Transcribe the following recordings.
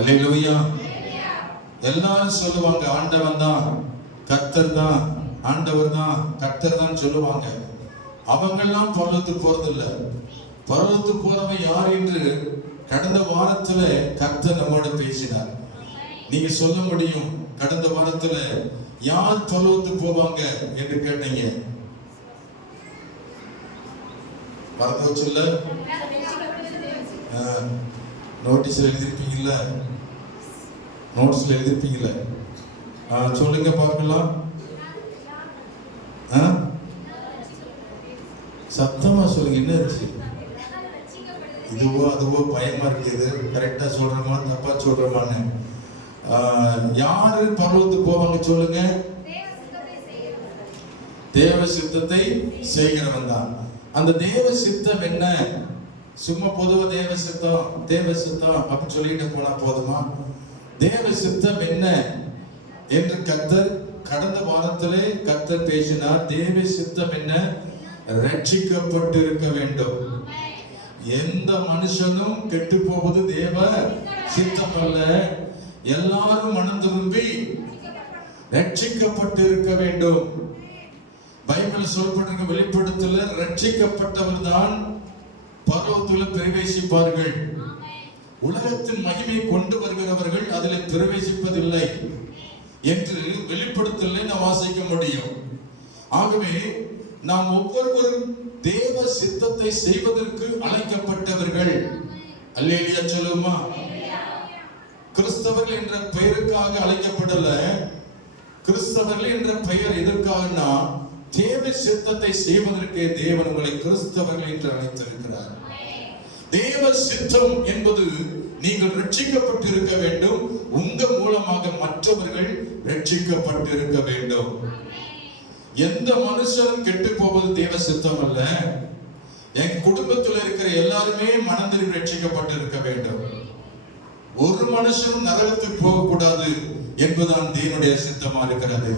அல்லேலூயா. எல்லாரும் சொல்லுவாங்க ஆண்டவன் தான், கர்த்தர் தான், ஆண்டவர் தான், கர்த்தர் தான் சொல்லுவாங்க. அவங்கெல்லாம் பரலோகத்துக்கு போறதில்லை. பரலோகத்துக்கு போறவன் யார் என்று கடந்த வாரத்துல கர்த்தர் நம்மோட பேசினார். நீங்க சொல்ல முடியும், கடந்த வாரத்துல யார் பரலோகத்துக்கு போவாங்க என்று கேட்டீங்க. மறந்து வச்சுல்ல, நோட்டீஸ்ல எழுதிருப்பீங்கல்ல, நோட்ஸ்ல எழுதிருப்பீங்கல்ல, சொல்லுங்க பார்க்கலாம். சத்தமா சொல்லுங்க. என்ன இருந்துச்சு? இதுவோ அதுவோ பயமா இருக்குது, கரெக்டா சொல்றோமா தப்பா சொல்றோமான்னு. யாரு பரலோகத்துக்கு போவாங்க சொல்லுங்க? தேவ சித்தத்தை செய்கிறவன் தான். அந்த தேவ சித்தம் என்ன? சும்மா பொதுவா தேவ சித்தம் தேவ சித்தம் அப்படின்னு சொல்லிட்டு போனா போதுமா? தேவ சித்தம் என்ன என்று கர்த்தர் கடந்த வாரத்திலே கர்த்தர் பேசினார். தேவ சித்தம் என்ன? ரட்சிக்கப்பட்டு இருக்க வேண்டும். எந்த மனுஷனும் கெட்டு போவது தேவ சித்தம் அல்ல. எல்லாரும் மனம் திரும்பி ரட்சிக்கப்பட்டு இருக்க வேண்டும். பைபிள் சொல்லப்படுகிற வெளிப்படுத்தல ரட்சிக்கப்பட்டவர் தான் பரலோகத்தில் பிரவேசிப்பார்கள். உலகத்தின் மகிமை கொண்டு வருகிறவர்கள் அதில் பிரவேசிப்பதில்லை என்று வெளிப்படுத்தலை நாம் வாசிக்க முடியும். ஆகவே நாம் ஒவ்வொருவரும் தேவ சித்தத்தை செய்வதற்கு அழைக்கப்பட்டவர்கள். அல்லேலூயா சொல்லுமா? கிறிஸ்தவர்கள் என்ற பெயருக்காக அழைக்கப்படல. கிறிஸ்தவர்கள் என்ற பெயர் எதற்காகனா தேவ சித்தத்தை செய்வதற்கே தேவன் உங்களை கிறிஸ்தவர்கள் என்று அழைத்திருக்கிறார். தேவ சித்தம் என்பது நீங்கள் ரட்சிக்கப்பட்டு இருக்க வேண்டும். உங்க மூலமாக மற்றவர்கள் ரட்சிக்கப்பட்டு இருக்க வேண்டும். எந்த மனுஷனும் கெட்டு போவது தேவ சித்தம் அல்ல. என் குடும்பத்தில் இருக்கிற எல்லாருமே மனதில் ரட்சிக்கப்பட்டு இருக்க வேண்டும். ஒரு மனுஷனும் நரகத்துக்கு போகக்கூடாது என்பதுதான் தேவனுடைய சித்தமா இருக்கிறது.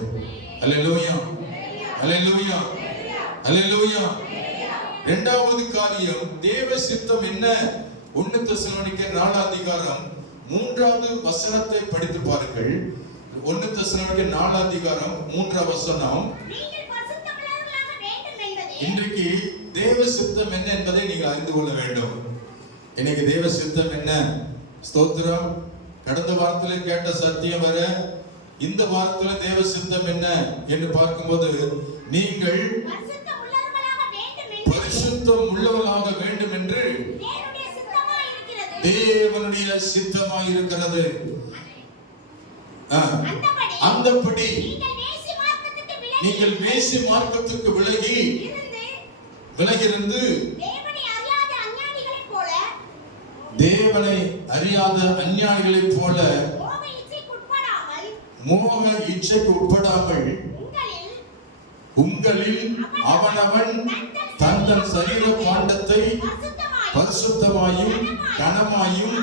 அல்லேலூயா, அல்லேலூயா, அல்லேலூயா. இரண்டாவது காரியம், தேவ சித்தம் என்ன? 1 தெசலோனிக்கேயர் 4:3 படித்து பாருங்கள். 1 தெசலோனிக்கேயர் 4:3 இன்றைக்கு தேவ சித்தம் என்ன என்பதை நீங்கள் அறிந்து கொள்ள வேண்டும். இன்னைக்கு தேவ சித்தம் என்ன? ஸ்தோத்திரம். கடந்த வாரத்தில் கேட்ட சத்தியம் வர இந்த வாரத்தில் தேவ சித்தம் என்ன என்று பார்க்கும்போது, நீங்கள் பரிசுத்தம் உள்ளவர்களாக வேண்டும் என்று தேவனுடைய சித்தமாய் இருக்கிறது. அந்தபடி நீங்கள் மேசி மார்க்கத்துக்கு விலகிருந்து தேவனை அறியாத அஞ்ஞானிகளைப் போல மோக இச்சைக்கு உட்படாமல் உங்களில் அவனவன் தன் சரீர பாண்டத்தை பரிசுத்தமாயும் கனமாயும்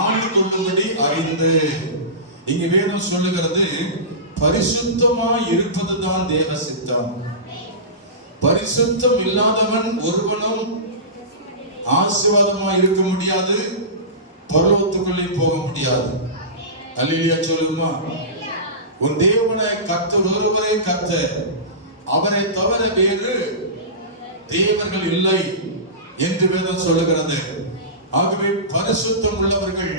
ஆண்டு கொள்ளும்படி அறிந்து. இங்க வேதம் சொல்லுகிறது, பரிசுத்தமாய் இருப்பதுதான் தேவ சித்தம். பரிசுத்தம் இல்லாதவன் ஒருவனும் ஆசீர்வாதமாய் இருக்க முடியாது, பரலோகத்துக்குள்ளே போக முடியாது. அல்லேலூயா சொல்லுமா? உன் தேவனை கர்த்தர் ஒருவரே கர்த்தர், அவரை தவிர வேறு தேவர்கள் இல்லை என்று வேதம் சொல்லுகிறது. ஆகவே பரிசுத்தம் உள்ளவர்கள்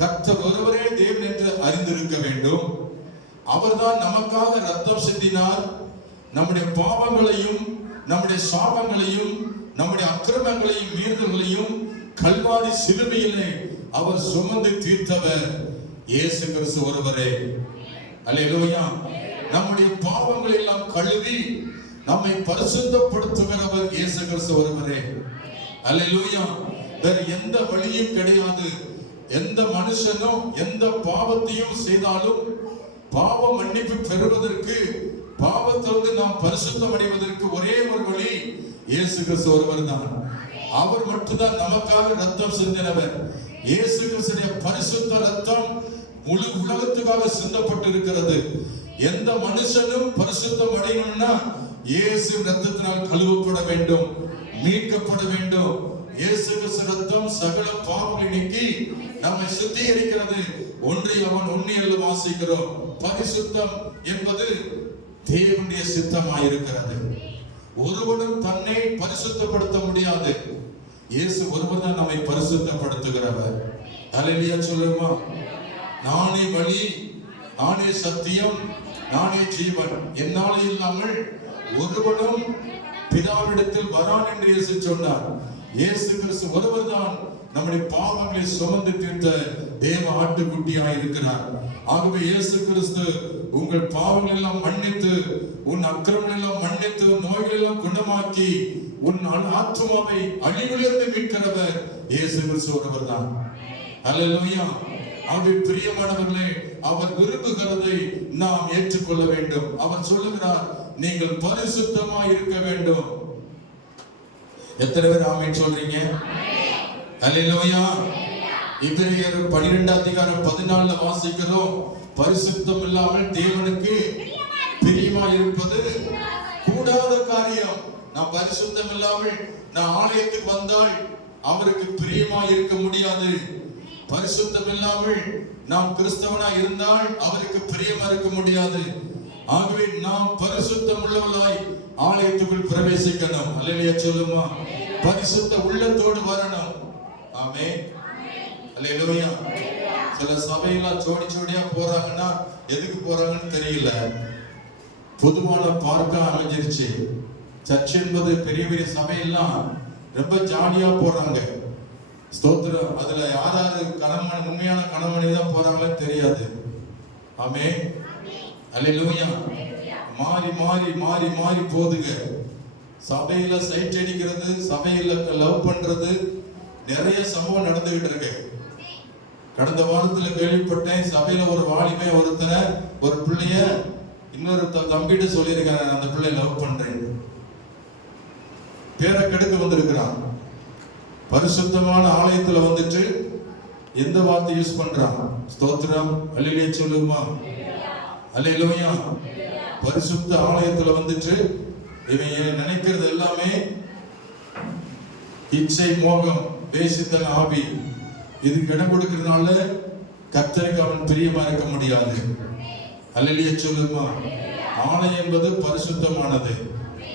கர்த்தர் ஒருவரே தேவன் என்று அறிந்திருக்க வேண்டும். அவர்தான் நமக்காக ரத்தம் சிந்தினார். நம்முடைய பாவங்களையும் நம்முடைய சாபங்களையும் நம்முடைய அக்கிரமங்களையும் மீறுதல்களையும் கல்வாரி சிலுவையிலே அவர் சுமந்து தீர்த்தவர் இயேசு கிறிஸ்து ஒருவரே. அல்லேலூயா. நம்முடைய பாவங்களை எல்லாம் கழுவி நம்மை பரிசுத்தப்படுத்துகிறவர் இயேசு கிறிஸ்து ஒருவரே. அல்லேலூயா. வேற எந்த வழியும் கிடையாது. எந்த மனுஷனும் எந்த பாவத்தையும் செய்தாலும் பாவ மன்னிப்பு பெறுவதற்கு, பாவத்திலிருந்து நாம் பரிசுத்தம் அடைவதற்கு ஒரே ஒரு வழி இயேசு கிறிஸ்து ஒருவர் தான். அவர் மட்டும்தான் நமக்காக ரத்தம் சிந்தினவர். இயேசு கிறிஸ்துடைய பரிசுத்த ரத்தம் முழு உலகத்துக்காக சிந்தப்பட்டு இருக்கிறது. எந்த மனுஷனும் பரிசுத்தம் அடையணும்னா இயேசு ரத்தத்தினால் கழுவப்பட வேண்டும், மீட்கப்பட வேண்டும். இயேசு கிறிஸ்து ரத்தம் சகல பாவங்களை நீக்கி நம்மை சுத்திகரிக்கிறது. ஒன்றை அவன் உண்மையில் வாசிக்கிறோம். பரிசுத்தம் என்பது தேவனுடைய சித்தமாயிருக்கிறது. ஒருவனும் தன்னை பரிசுத்தப்படுத்த முடியாது. இயேசு ஒருவர் தான் நம்மை பரிசுத்தப்படுத்துகிறவர். அல்லேலூயா சொல்லுமா. நானே வழி, நானே சத்தியம், நானே ஜீவன், என்னாலே இல்லாமல் ஒருவனும் பிதாவிடத்தில் வரான் என்று இயேசு சொன்னார். இயேசு கிறிஸ்து ஒருவர் தான் நம்முடைய பாவங்களை சுமந்து தீர்த்த தேவ ஆட்டுக்குட்டியாய் இருக்கிறார். ஆகவே இயேசு கிறிஸ்து உங்கள் பாவங்கள் எல்லாம் மன்னித்து, உன் அக்கிரமங்கள் எல்லாம் மன்னித்து, நோய்கள் எல்லாம் குணமாக்கி, உன் ஆத்துமாவை அழிவிலிருந்து மீட்கிறவர் இயேசு கிறிஸ்து ஒருவர் தான். அல்லேலூயா. ஆகவே பிரியமானவர்களே, அவர் விரும்புகிறதை நாம் ஏற்றுக்கொள்ள வேண்டும். அவர் சொல்லுகிறார், நீங்கள் பரிசுத்தமாய் இருக்க வேண்டும். எத்தனை பேர் ஆமென் சொல்றீங்க? அல்லேலூயா. எபிரேயர் 12:14 வாசிக்கிறோம். பரிசுத்தம் இல்லாமல் தேவனுக்கு பிரியமாய் இருப்பது கூடாத காரியம். நான் பரிசுத்தம் இல்லாமல் நான் ஆலயத்துக்கு வந்தால் அவருக்கு பிரியமாய் இருக்க முடியாது. பரிசுத்தம் இல்லாமல் நாம் கிறிஸ்தவனா இருந்தால் அவருக்கு பிரியமா இருக்க முடியாது. ஆகவே நாம் பரிசுத்தம் உள்ளவர்களாய் ஆலயத்துக்குள் பிரவேசிக்கணும். அல்லேலூயா சொல்லுமா. பரிசுத்த உள்ளத்தோடு வரணும். ஆமென். அல்லேலூயா. சில சபையெல்லாம் ஜோடி ஜோடியா போறாங்கன்னா எதுக்கு போறாங்கன்னு தெரியல. பொதுவான பார்க்கா அமைஞ்சிருச்சு. சர்ச் என்பது பெரிய பெரிய சபையெல்லாம் ரொம்ப ஜாலியா போறாங்க. ஸ்தோத்திரம். அதுல யாராரு கணவன், உண்மையான கணவனை தான் போறாங்களே தெரியாது. ஆமென். அல்லேலூயா. மாறி மாறி மாறி மாறி போதுங்க. சபையில சைட் அடிக்கிறது, சபையில லவ் பண்றது, நிறைய சம்பவம் நடந்துகிட்டு இருக்கு. கடந்த வாரத்துல கேள்விப்பட்டேன், சபையில ஒரு வாலிபே ஒருத்தனை ஒரு பிள்ளைய இன்னொரு தம்பிட்டு சொல்லியிருக்காங்க, அந்த பிள்ளை லவ் பண்றேன். பேரை கெடுக்க வந்திருக்கிறான். பரிசுத்தமான ஆலயத்துல வந்துட்டு எந்த வார்த்தை யூஸ் பண்றான்? ஸ்தோத்திரம். அல்லேலூயா சொல்லுமா. அல்லேலூயா. பரிசுத்த ஆலயத்துல வந்துட்டு இவன் நினைக்கிறது எல்லாமே இச்சை, மோகம், பேசித்தல், ஆவி. இதுக்கு இடம் கொடுக்கிறதுனால கர்த்தருக்கு அவன் பிரியமா இருக்க முடியாது. அல்லேலூயா சொல்லுமா. ஆலயம் என்பது பரிசுத்தமானது.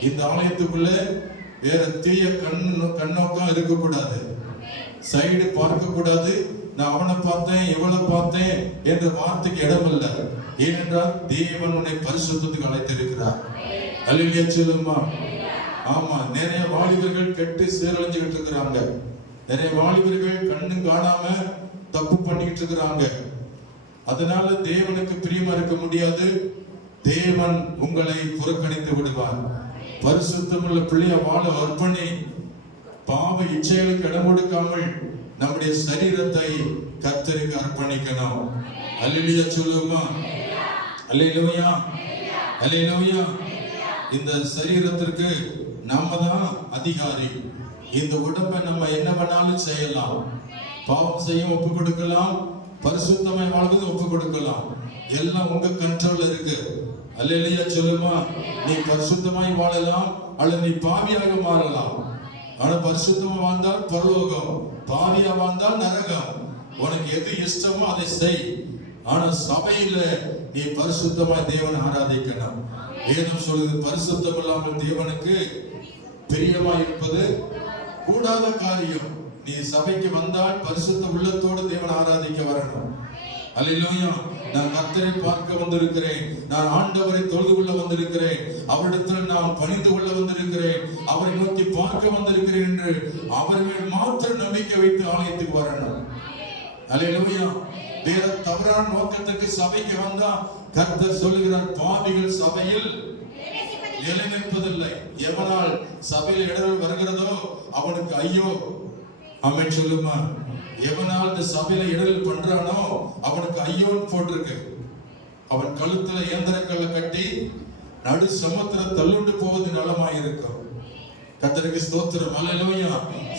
இந்த ஆலயத்துக்குள்ள வேற தீய கண்ணோக்கம் இருக்கக்கூடாது. சைடு பார்க்க கூடாது. நான் அவனை பார்த்தேன், இவளை பார்த்தேன் என்ற வார்த்தைக்கு இடம் இல்லை. ஏனென்றால் தேவன் உன்னை பரிசுத்தத்துக்கு அழைத்திருக்கிறார். அல்லேலூயா சொல்லுமா. ஆமா, நிறைய வாலிபர்கள் கெட்டு சீரழிஞ்சுகிட்டு இருக்கிறாங்க. நிறைய வாலிபர்கள் கண்ணு காணாம தப்பு பண்ணிக்கிட்டு இருக்கிறாங்க. அதனால தேவனுக்கு பிரியமா இருக்க முடியாது. தேவன் உங்களை புறக்கணித்து விடுவார். பரிசுத்தமுள்ள பிள்ளைய வாழ அர்ப்பணி. பாவ இச்சைகளுக்கு இடம் கொடுக்காமல் நம்முடைய சரீரத்தை கர்த்தருக்கு அர்ப்பணிக்கணும். அல்லேலூயா சொல்லுமா. அல்லேலூயா. அல்லேலூயா. இந்த சரீரத்திற்கு நம்ம தான் அதிகாரி. இந்த உடம்பை நம்ம என்ன வேணாலும் செய்யலாம். பாவம் செய்ய ஒப்பு கொடுக்கலாம், பரிசுத்தமாய் வாழ்வது ஒப்பு கொடுக்கலாம். எல்லாம் உங்க கண்ட்ரோல்ல இருக்கு. அல்லேலூயா சொல்லுமா. நீ பரிசுத்தமாய் வாழலாம் அல்லது நீ பாவியாக மாறலாம். ஆனா பரிசுத்தமா வாழ்ந்தால் பரலோகம், பாவியா வாழ்ந்தால் நரகம். உனக்கு எது இஷ்டமோ அதை செய். ஆனா சபையில நீ பரிசுத்தமாய் தேவனை ஆராதிக்கணும். வேதம் சொல்லுது, பரிசுத்தம் இல்லாமல் தேவனுக்கு பிரியமா இருப்பது கூடாத காரியம். நீ சபைக்கு வந்தால் பரிசுத்த உள்ளத்தோடு தேவனை ஆராதிக்க வரணும். அல்லேலூயா. நான் கர்த்தரை பார்க்க வந்திருக்கிறேன், நான் ஆண்டவரை தொழுது கொள்ள வந்திருக்கிறேன், அவரிடத்தில் நான் பணிந்து கொள்ள வந்திருக்கிறேன், அவரை நோக்கி பார்க்க வந்திருக்கிறேன் என்று அவர்கள் மாத்திரம் நம்பிக்கை வைத்து ஆலயத்துக்கு வரணும். அல்லேலூயா. வேற தவறான நோக்கத்துக்கு சபைக்கு வந்தா கர்த்தர் சொல்லுகிறார், பாவிகள் சபையில் நிலைநிற்பதில்லை. எவனால் சபையில் இடர்கள் வருகிறதோ அவனுக்கு ஐயோ. ஆமென் சொல்லுமா. எவனால் இந்த சபையில இடர்கள் பண்றானோ அவனுக்கு ஐயோன்னு போட்டிருக்கு. அவன் கழுத்துல இயந்திரங்களை கட்டி நடு சமுத்திர தள்ளுண்டு போவது நலமாயிருக்கும். கர்த்தருக்கு ஸ்தோத்திரம். அல்லேலூயா.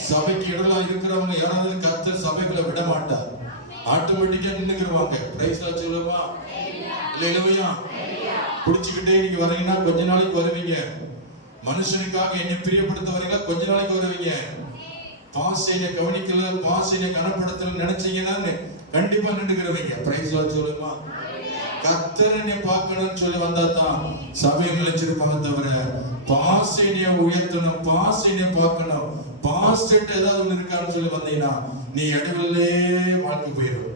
சபைக்கு இடலா இருக்கிறவங்க யாராவது கர்த்தர் சபைகளை விட மாட்டார். ஆட்டோமேட்டிக்கா நின்னுக்குருவாங்க. பிரைஸ் லார்ட் சொல்லுமா. அல்லேலூயா. குடிச்சுக்கிட்டே நீங்க வரீங்கன்னா கொஞ்ச நாளைக்கு வருவீங்க. மனுஷனுக்காக என்னை பிரியப்படுத்த வரீங்களா, கொஞ்ச நாளைக்கு வருவீங்க. பாசையை கவனிக்கல, பாசையை கனப்படுத்தல நினைச்சீங்கன்னா கண்டிப்பா நின்றுக்கிறவங்க. பிரைஸ் லார்ட் சொல்லுமா. கர்த்தர் என்னை பார்க்கணும்னு சொல்லி வந்தா தான் சபையை நிலைச்சிருப்பாங்க. தவிர பாசையை உயர்த்தணும், பாசையை பார்க்கணும், பாஸ்ட் ஏதாவது ஒண்ணு இருக்கான்னு சொல்லி வந்தீங்கன்னா நீ இடவில்லே வாழ்க்கை போயிடும்.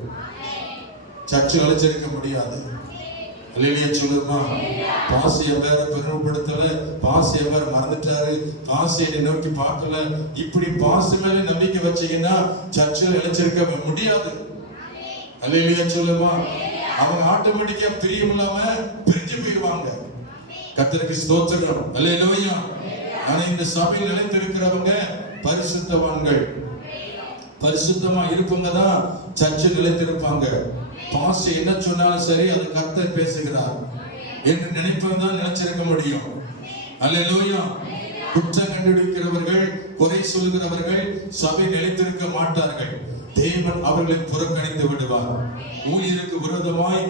சர்ச்சை நிலைச்சிருக்க முடியாது. அல்லேலூயா சொல்லுமா. பாசிய வேற பெருமைப்படுத்தல, பாசிய வேற மறந்துட்டாரு, பாசியை நோக்கி பார்க்கல, இப்படி பாசு மேல நம்பிக்கை வச்சீங்கன்னா சர்ச்சில் நிலைச்சிருக்க முடியாது. அல்லேலூயா சொல்லுமா. அவங்க ஆட்டோமேட்டிக்கா பிரியம் இல்லாம பிரிஞ்சு போயிடுவாங்க. கர்த்தருக்கு ஸ்தோத்திரம். அல்லேலூயா. ஆனா இந்த சபையில் நிலைத்திருக்கிறவங்க பரிசுத்தவான்கள், பரிசுத்தமா இருப்பவங்க தான் சர்ச்சில் நிலைத்திருப்பாங்க. பாஸ்ட் என்ன சொன்னாலும் சரி அது கர்த்தர் பேசுகிறார் என்று நினைப்பவன் தான் நினைச்சிருக்க முடியும். அல்லேலூயா. குற்றம் கண்டுபிடிக்கிறவர்கள், குறை சொல்லுகிறவர்கள் சபை நிலைத்திருக்க மாட்டார்கள். தேவன் அவர்களை புறக்கணித்து விடுவார். ஊழியருக்கு விரோதமாய்,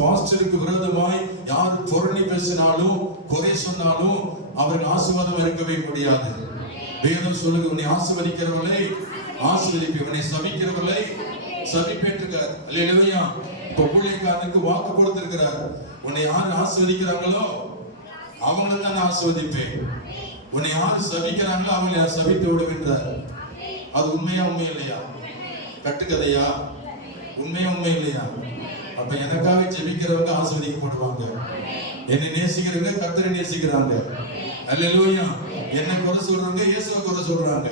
பாஸ்டருக்கு விரோதமாய் யார் புரணி பேசினாலும் குறை சொன்னாலும் அவர்கள் ஆசீர்வாதம் இருக்கவே முடியாது. வேதம் சொல்லுங்க, உன்னை ஆசீர்வதிக்கிறவர்களை ஆசீர்வதிப்பேன், உன்னை சபிக்கிறவர்களை சபிப்பேன்றார். அல்லேலூயா. இப்ப ஊழியக்காரனுக்கு வாக்கு கொடுத்திருக்கிறார், உன்னை யார் ஆசீர்வதிக்கிறாங்களோ அவங்களை தான் ஆசீர்வதிப்பேன், உன்னை யார் சபிக்கிறாங்களோ அவங்களை சபித்து விடுகின்றார். அது உண்மையா உண்மை இல்லையா? கட்டுக்கதையா? உண்மையா உண்மை இல்லையா? அப்ப எனக்காக ஜெபிக்கிறவங்க ஆசீர்வதிக்கப்படுவாங்க. என்னை நேசிக்கிறவங்க கர்த்தரை நேசிக்கிறாங்க. அல்லேலூயா. என்ன குறை சொல்றவங்க இயேசுவை குறை சொல்றாங்க.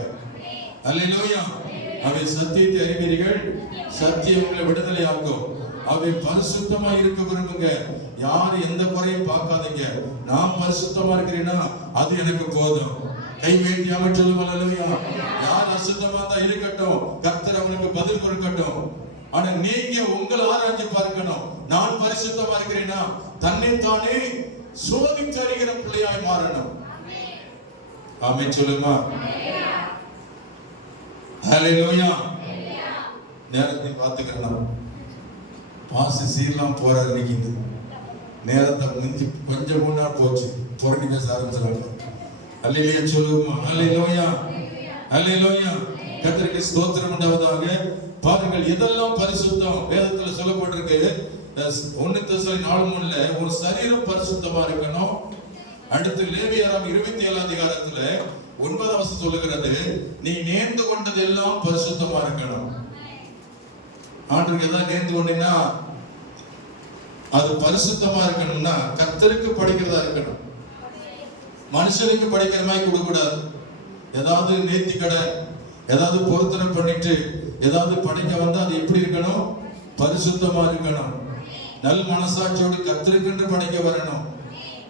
அல்லேலூயா. அவை சத்தியத்தை அறிவீர்கள், சத்தியம் உங்களை விடுதலை ஆக்கும். அவை பரிசுத்தமா இருக்க விரும்புங்க. யாரு எந்த குறையும் பார்க்காதீங்க. நான் பரிசுத்தமா இருக்கிறேன்னா அது எனக்கு போதும். கை வேண்டி அமைச்சலும். அல்லேலூயா. யார் அசுத்தமா தான் இருக்கட்டும், கர்த்தர் அவனுக்கு பதில் கொடுக்கட்டும். ஆனா நீங்க உங்களை ஆராய்ச்சி பார்க்கணும். நான் பரிசுத்தமா இருக்கிறேன்னா தன்னைத்தானே சோதித்து அறிகிற பிள்ளையாய் மாறணும். ஆமென் சொல்லுமா. ஹல்லேலூயா. நேரத்தை பார்த்துக்கலாம். பாசி சீர்லாம் போறாரு. இன்னைக்கு நேரத்தை மிஞ்சி கொஞ்சம் முன்னா போச்சு. புரணி பேச ஆரம்பிச்சாங்க. அல்லேலூயா சொல்லுமா. ஹல்லேலூயா. ஹல்லேலூயா. கர்த்தருக்கு ஸ்தோத்திரம் உண்டாவதாக. பாருங்கள் எதெல்லாம் பரிசுத்தம் வேதத்துல சொல்லப்பட்டிருக்கு. 1 தெசலோனிக்கேயர் 4:3 ஒரு சரீரம் பரிசுத்தமா இருக்கணும். அடுத்து லேவியராம் 27 அதிகாரத்துல 9 வசனம் சொல்லுகிறது, நீ நேர்ந்து கொண்டது எல்லாம் பரிசுத்தமா இருக்கணும். ஆண்டுக்கு எதாவது நேர்ந்து கொண்டீங்கன்னா அது பரிசுத்தமா இருக்கணும்னா கர்த்தருக்கு படிக்கிறதா இருக்கணும். மனுஷனுக்கு படிக்கிற மாதிரி கொடுக்க கூடாது. ஏதாவது நேர்த்தி கடை ஏதாவது பொருத்தனை பண்ணிட்டு ஏதாவது படைக்க வந்தா அது எப்படி இருக்கணும்? பரிசுத்தமா இருக்கணும். நல் மனசாட்சியோடு கர்த்தருக்கென்று படைக்க வரணும்.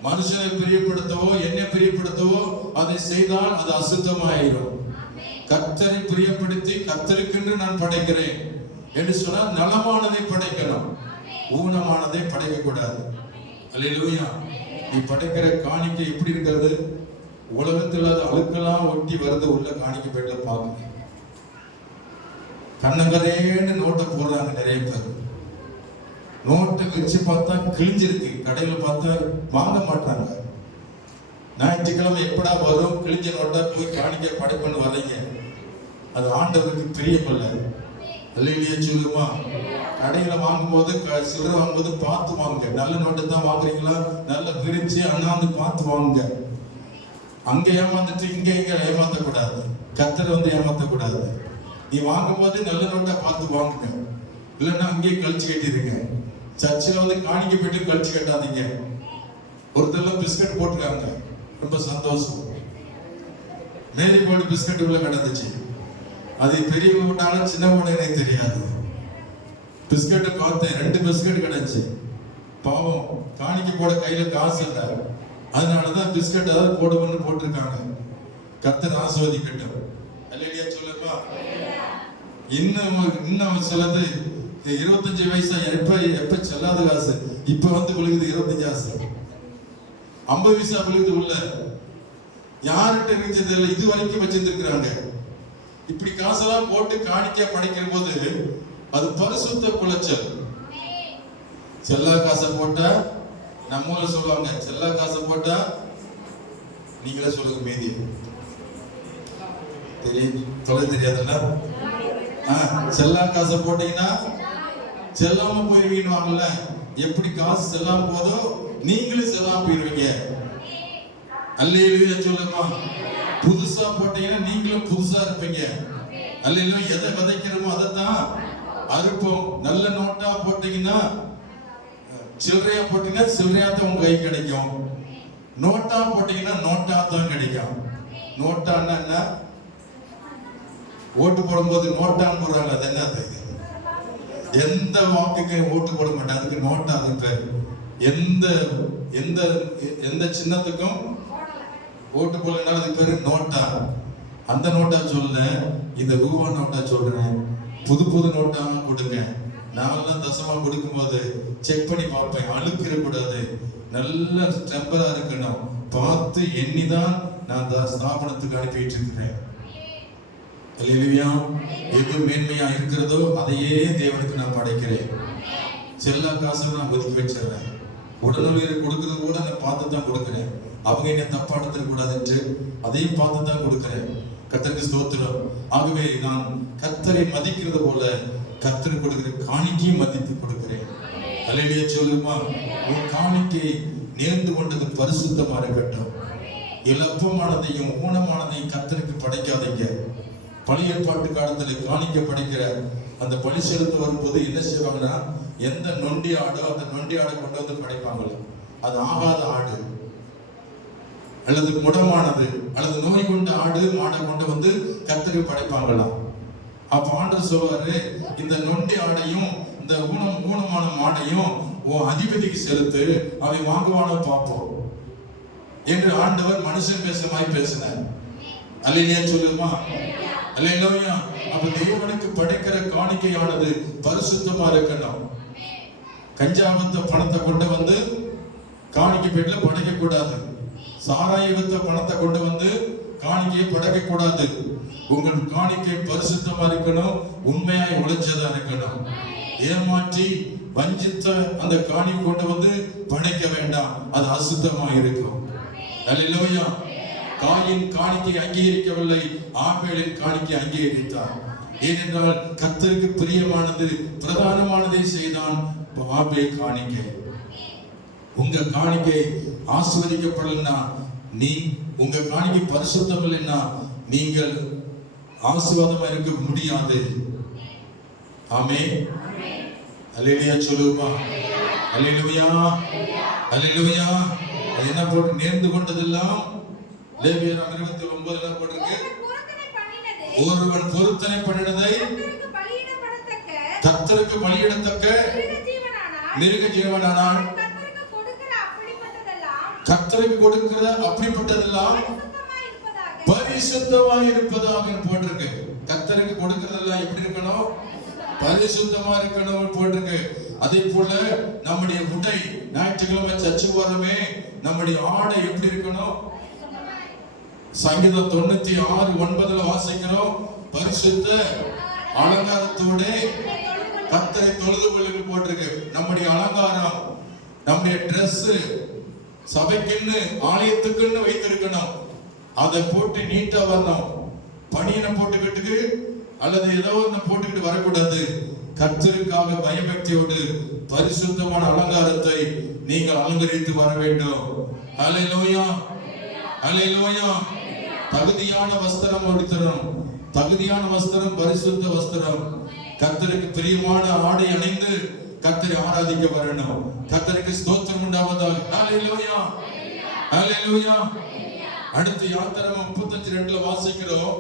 மனுஷனை பிரியப்படுத்தவோ என்னை பிரியப்படுத்தவோ அதை செய்தால் அது அசுத்தமாயிரும். கர்த்தரை பிரியப்படுத்தி கர்த்தருக்கென்று நான் படைக்கிறேன் என்று சொன்னால் நலமானதை படைக்கணும், ஊனமானதை படைக்க கூடாது. அல்லேலூயா. நீ படைக்கிற காணிக்கை எப்படி இருக்கிறது? உலகத்தில் அது அழுக்கெல்லாம் ஒட்டி வருது உள்ள காணிக்கை பேட்ல பார்க்க. கண்ணங்கரேன்னு நோட்டை போடுறாங்க நிறைய பேர். நோட்டை வச்சு பார்த்தா கிழிஞ்சிருக்கு. கடையில பார்த்தா வாங்க மாட்டாங்க. ஞாயிற்றுக்கிழமை எப்படா வரும் கிழிஞ்ச நோட்டா போய் காணிக்க படைப்பண்ணு வரீங்க. அது ஆண்டவருக்கு பிரியமில்லை. அல்லேலூயா சொல்லுமா. கடையில வாங்கும்போது சில்லறை வாங்கும்போது பார்த்து வாங்க. நல்ல நோட்டை தான் வாங்குறீங்களா, நல்ல விரிச்சு அண்ணாந்து பார்த்து வாங்க. அங்க ஏமாந்துட்டு இங்க ஏமாத்தக்கூடாது. கர்த்தரை வந்து ஏமாத்தக்கூடாது. நீ வாங்கும் போது நல்ல நோட்டா பார்த்து வாங்குங்க. இல்லைன்னா அங்கேயே கழிச்சு கட்டிடுங்க. சர்ச்சில் வந்து காணிக்க போயிட்டு கழிச்சு கட்டாதீங்க. ஒருத்தர் பிஸ்கட் போட்டுருக்காங்க, ரொம்ப சந்தோஷம். மேரி கோல்டு பிஸ்கட் உள்ள கிடந்துச்சு. அது பெரியவங்க போட்டாலும் சின்னவங்க எனக்கு தெரியாது. பிஸ்கட்டை பார்த்தேன், 2 பிஸ்கட் கிடந்துச்சு. பாவம் காணிக்க போட கையில காசு இல்லை. அதனாலதான் பிஸ்கட் ஏதாவது போடுவோம்னு போட்டிருக்காங்க. கர்த்தர் ஆசீர்வதிக்கட்டும். அல்லேலூயா சொல்லுமா. இன்னும் சிலது 25 வயசா எப்ப செல்லாத காசு இப்ப வந்து விழுகுது. 25 காசு 50 பைசா விழுகுது உள்ள. யார்கிட்ட இருந்தது இல்லை, இது வரைக்கும் வச்சிருந்திருக்கிறாங்க. இப்படி காசெல்லாம் போட்டு காணிக்க படைக்கிற போது அது பரிசுத்த குலைச்சல். செல்லா காசை போட்டா நம்ம ஊர்ல சொல்லுவாங்க, செல்லா காசை போட்டா நீங்களே சொல்லுங்க மீதி தொலை தெரியாதுல்ல. செல்லா காசை போட்டீங்கன்னா செல்லாம போயிருவீங்கன்னு. எப்படி காசு செல்லாம போதோ நீங்களும் செல்லாம போயிருவீங்க. அல்லேலூயா சொல்லுமா. புதுசா போட்டீங்கன்னா நீங்களும் புதுசா இருப்பீங்க. அல்லேலூயா. எதை விதைக்கிறோமோ அதைத்தான் அறுப்போம். நல்ல நோட்டா போட்டீங்கன்னா, சில்லறையா போட்டீங்கன்னா சில்லறையா தான் உங்க கை கிடைக்கும். நோட்டா போட்டீங்கன்னா நோட்டா தான் கிடைக்கும். நோட்டான்னா என்ன? ஓட்டு போடும்போது நோட்டான்னு போடுறாங்க. அது என்ன? அது எந்த வாக்குக்கு ஓட்டு போட மாட்டாங்க, அதுக்கு நோட்டா. அது பேர் எந்த எந்த எந்த சின்னத்துக்கும் ஓட்டு போடலனாலும் அதுக்கு பேரு நோட்டா. அந்த நோட்டா சொல்ல, இந்த ரூபா நோட்டா சொல்றேன். புது புது நோட்டா கொடுங்க. நான்லாம் தசமா கொடுக்கும்போது செக் பண்ணி பார்ப்பேன். அழுக்கிற கூடாது, நல்ல டெம்பரா இருக்கணும், பார்த்து எண்ணிதான் நான் ஸ்தாபனத்துக்கு அனுப்பிட்டு இருக்கிறேன். அல்லேலூயா. எது மேன்மையா இருக்கிறதோ அதையே தேவனுக்கு நான் படைக்கிறேன். செல்லா காசை நான் ஒதுக்கி வச்சிடறேன். உடனடியாக கொடுக்கறது கூட நான் பார்த்து தான் கொடுக்கிறேன். அவங்க என்ன தப்பா எடுத்துக்கூடாதுன்று அதையும் பார்த்து தான் கொடுக்கிறேன். கர்த்தருக்கு ஸ்தோத்திரம். ஆகவே நான் கர்த்தரை மதிக்கிறது போல கர்த்தர் கொடுக்கிற காணிக்கையும் மதித்து கொடுக்கிறேன். அல்லேலூயா சொல்லுமா. உன் காணிக்கை நேர்ந்து கொண்டது பரிசுத்தமா இருக்கட்டும். இலப்பமானதையும் ஊனமானதையும் கர்த்தருக்கு படைக்காதீங்க. பழைய ஏற்பாட்டு காலத்துல காணிக்க படைக்கிற அந்த பலி செலுத்த வரும்போது என்ன செய்வாங்கன்னா, எந்த நொண்டி ஆடோ அந்த நொண்டி ஆடை கொண்டு வந்து படைப்பாங்களோ, அது ஆகாத ஆடு அல்லது முடமானது அல்லது நோய் கொண்ட ஆடு மாடை கொண்டு வந்து கர்த்தருக்கு படைப்பாங்களாம். அப்ப ஆண்டவர் சொல்வாரு, இந்த நொண்டி ஆடையும் இந்த ஊனமான மாடையும் உன் அதிபதிக்கு செலுத்து, அவை வாங்குவானோ பார்ப்போம் என்று ஆண்டவர் மனுஷன் பேசுமாய் பேசினார். அல்லேலூயா சொல்லுமா. அல்லேலூயா. அப்ப தேவனுக்கு படைக்கிற காணிக்கையானது பரிசுத்தமா இருக்கணும். கஞ்சாவத்த பணத்தை கொண்டு வந்து காணிக்கை பேட்ல படைக்க கூடாது. சாராய வித்த பணத்தை கொண்டு வந்து காணிக்கையை படைக்க கூடாது. உங்கள் காணிக்கை பரிசுத்தமா இருக்கணும், உண்மையாய் உழைச்சதா இருக்கணும். ஏமாற்றி வஞ்சித்த அந்த காணிக்கை கொண்டு வந்து படைக்க வேண்டாம், அது அசுத்தமா இருக்கும். அல்லேலூயா. காயின் காணிக்கை அங்கீகரிக்கவில்லை, ஆபேலின் காணிக்கை அங்கீகரித்தார். ஏனென்றால் கர்த்தருக்கு பிரியமானது பிரதானமானதை செய்தான் ஆபேல் காணிக்கை. உங்க காணிக்கை ஆசீர்வதிக்கப்படலன்னா, நீ உங்க காணிக்கை பரிசுத்தம் இல்லைன்னா நீங்கள் ஆசீர்வாதமா இருக்க முடியாது. ஆமென். அல்லேலூயா சொல்லுமா. அல்லேலூயா. அல்லேலூயா. அது என்ன போட்டு நேர்ந்து கொண்டதெல்லாம் லேவியர் 29 போட்டிருக்கு. ஒருவன் பொருத்தனை பண்ணினதை கர்த்தருக்கு பலியிடத்தக்க மிருக ஜீவனானால் கர்த்தருக்கு கொடுக்கிற அப்படிப்பட்டதெல்லாம் பரிசுத்தமா இருப்பதாக போட்டிருக்கு. கர்த்தருக்கு கொடுக்கிறதெல்லாம் எப்படி இருக்கணும்? பரிசுத்தமா இருக்கணும் போட்டிருக்கு. அதே போல நம்முடைய உடை, ஞாயிற்றுக்கிழமை சர்ச்சு போறோமே, நம்முடைய ஆடை எப்படி இருக்கணும்? சங்கீதம் 96:9 வாசிக்கிறோம், பரிசுத்த அலங்காரத்தோட கர்த்தரை தொழுது கொள்ளுங்க போட்டிருக்கு. நம்முடைய அலங்காரம், நம்முடைய டிரெஸ் சபைக்குன்னு ஆலயத்துக்குன்னு வைத்திருக்கணும். அதை போட்டு நீட்டா வரணும். பனியனை போட்டுக்கிட்டு அல்லது ஏதோ ஒன்று போட்டுக்கிட்டு வரக்கூடாது. கர்த்தருக்காக பயபக்தியோடு பரிசுத்தமான அலங்காரத்தை நீங்கள் அலங்கரித்து வர வேண்டும். அல்லேலூயா. அல்லேலூயா. தகுதியான வஸ்திரம் உடுத்தணும். தகுதியான வஸ்திரம் பரிசுத்த வஸ்திரம். கர்த்தருக்கு பிரியமான ஆடை அணிந்து கர்த்தரை ஆராதிக்க வரணும். கர்த்தருக்கு ஸ்தோத்திரம் உண்டாவதாக. அல்லேலூயா. அல்லேலூயா. அடுத்து யாத்திராகமம் 35:2 வாசிக்கிறோம்,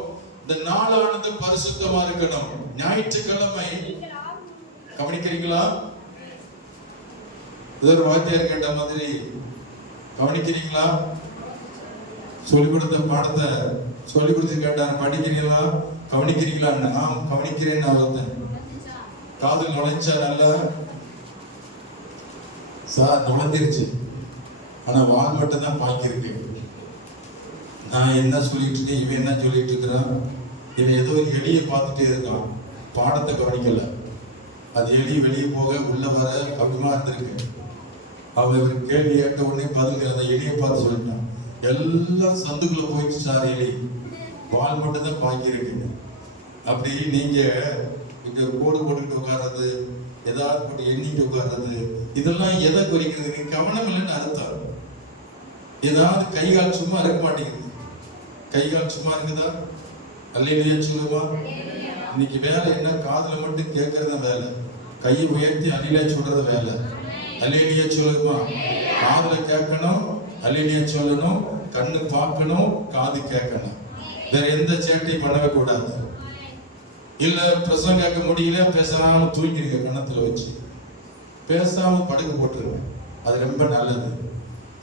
இந்த நாளானது பரிசுத்தமா இருக்கணும். ஞாயிற்றுக்கிழமை கவனிக்கிறீங்களா? ஒரு வாத்தியார் கேட்ட மாதிரி கவனிக்கிறீங்களா? சொல்லிக் கொடுத்த பாடத்தை சொல்லிக் கொடுத்து கேட்டாங்க, படிக்கிறீங்களா கவனிக்கிறீங்களா? கவனிக்கிறேன்னு நான் வந்தேன். காதல் நுழைச்சா நல்லா சார் நுழைஞ்சிருச்சு, ஆனா வால் மட்டும் தான் பாக்கியிருக்கு. நான் என்ன சொல்லிட்டு இருக்கேன், இவன் என்ன சொல்லிட்டு இருக்கிறான், இவன் ஏதோ எலியை பார்த்துட்டே இருக்கான், பாடத்தை கவனிக்கல. அது எலி வெளியே போக உள்ள வர அப்படிமா இருந்திருக்கு. அவன் கேள்வி கேட்ட உடனே பதில் அந்த எலியை பார்த்து சொல்லிட்டான், எல்லாம் சந்துக்குள்ள போயிடுச்சு சார் எலி. வால் மட்டும் தான் பாக்கி இருக்கு. அப்படி நீங்க இங்க கோடு போட்டுக்கிட்டு உட்கார்றது, ஏதாவது போட்டு எண்ணிட்டு உட்கார்றது, இதெல்லாம் எதை குறிக்கிறது? நீங்க கவனம் இல்லைன்னு அர்த்தம். ஏதாவது கை கால் சும்மா இருக்க மாட்டேங்குது. கை கால் சும்மா இருக்குதா? அல்லேலூயா சொல்லுமா. இன்னைக்கு வேலை என்ன? காதுல மட்டும் கேட்கறது வேலை, கையை உயர்த்தி அல்லேலூயா சொல்றது வேலை. அல்லேலூயா சொல்லுமா. காதுல கேட்கணும், அல்லேலூயா சொல்லணும், கண்ணு பார்க்கணும், காது கேட்கணும். வேற எந்த சேட்டையும் பண்ணவே கூடாது. இல்ல பிரசங்கம் கேட்க முடியல, பேசாம தூங்கிருக்க கண்ணத்துல வச்சு, பேசாம படுக்க போட்டுருங்க. அது ரொம்ப நல்லது.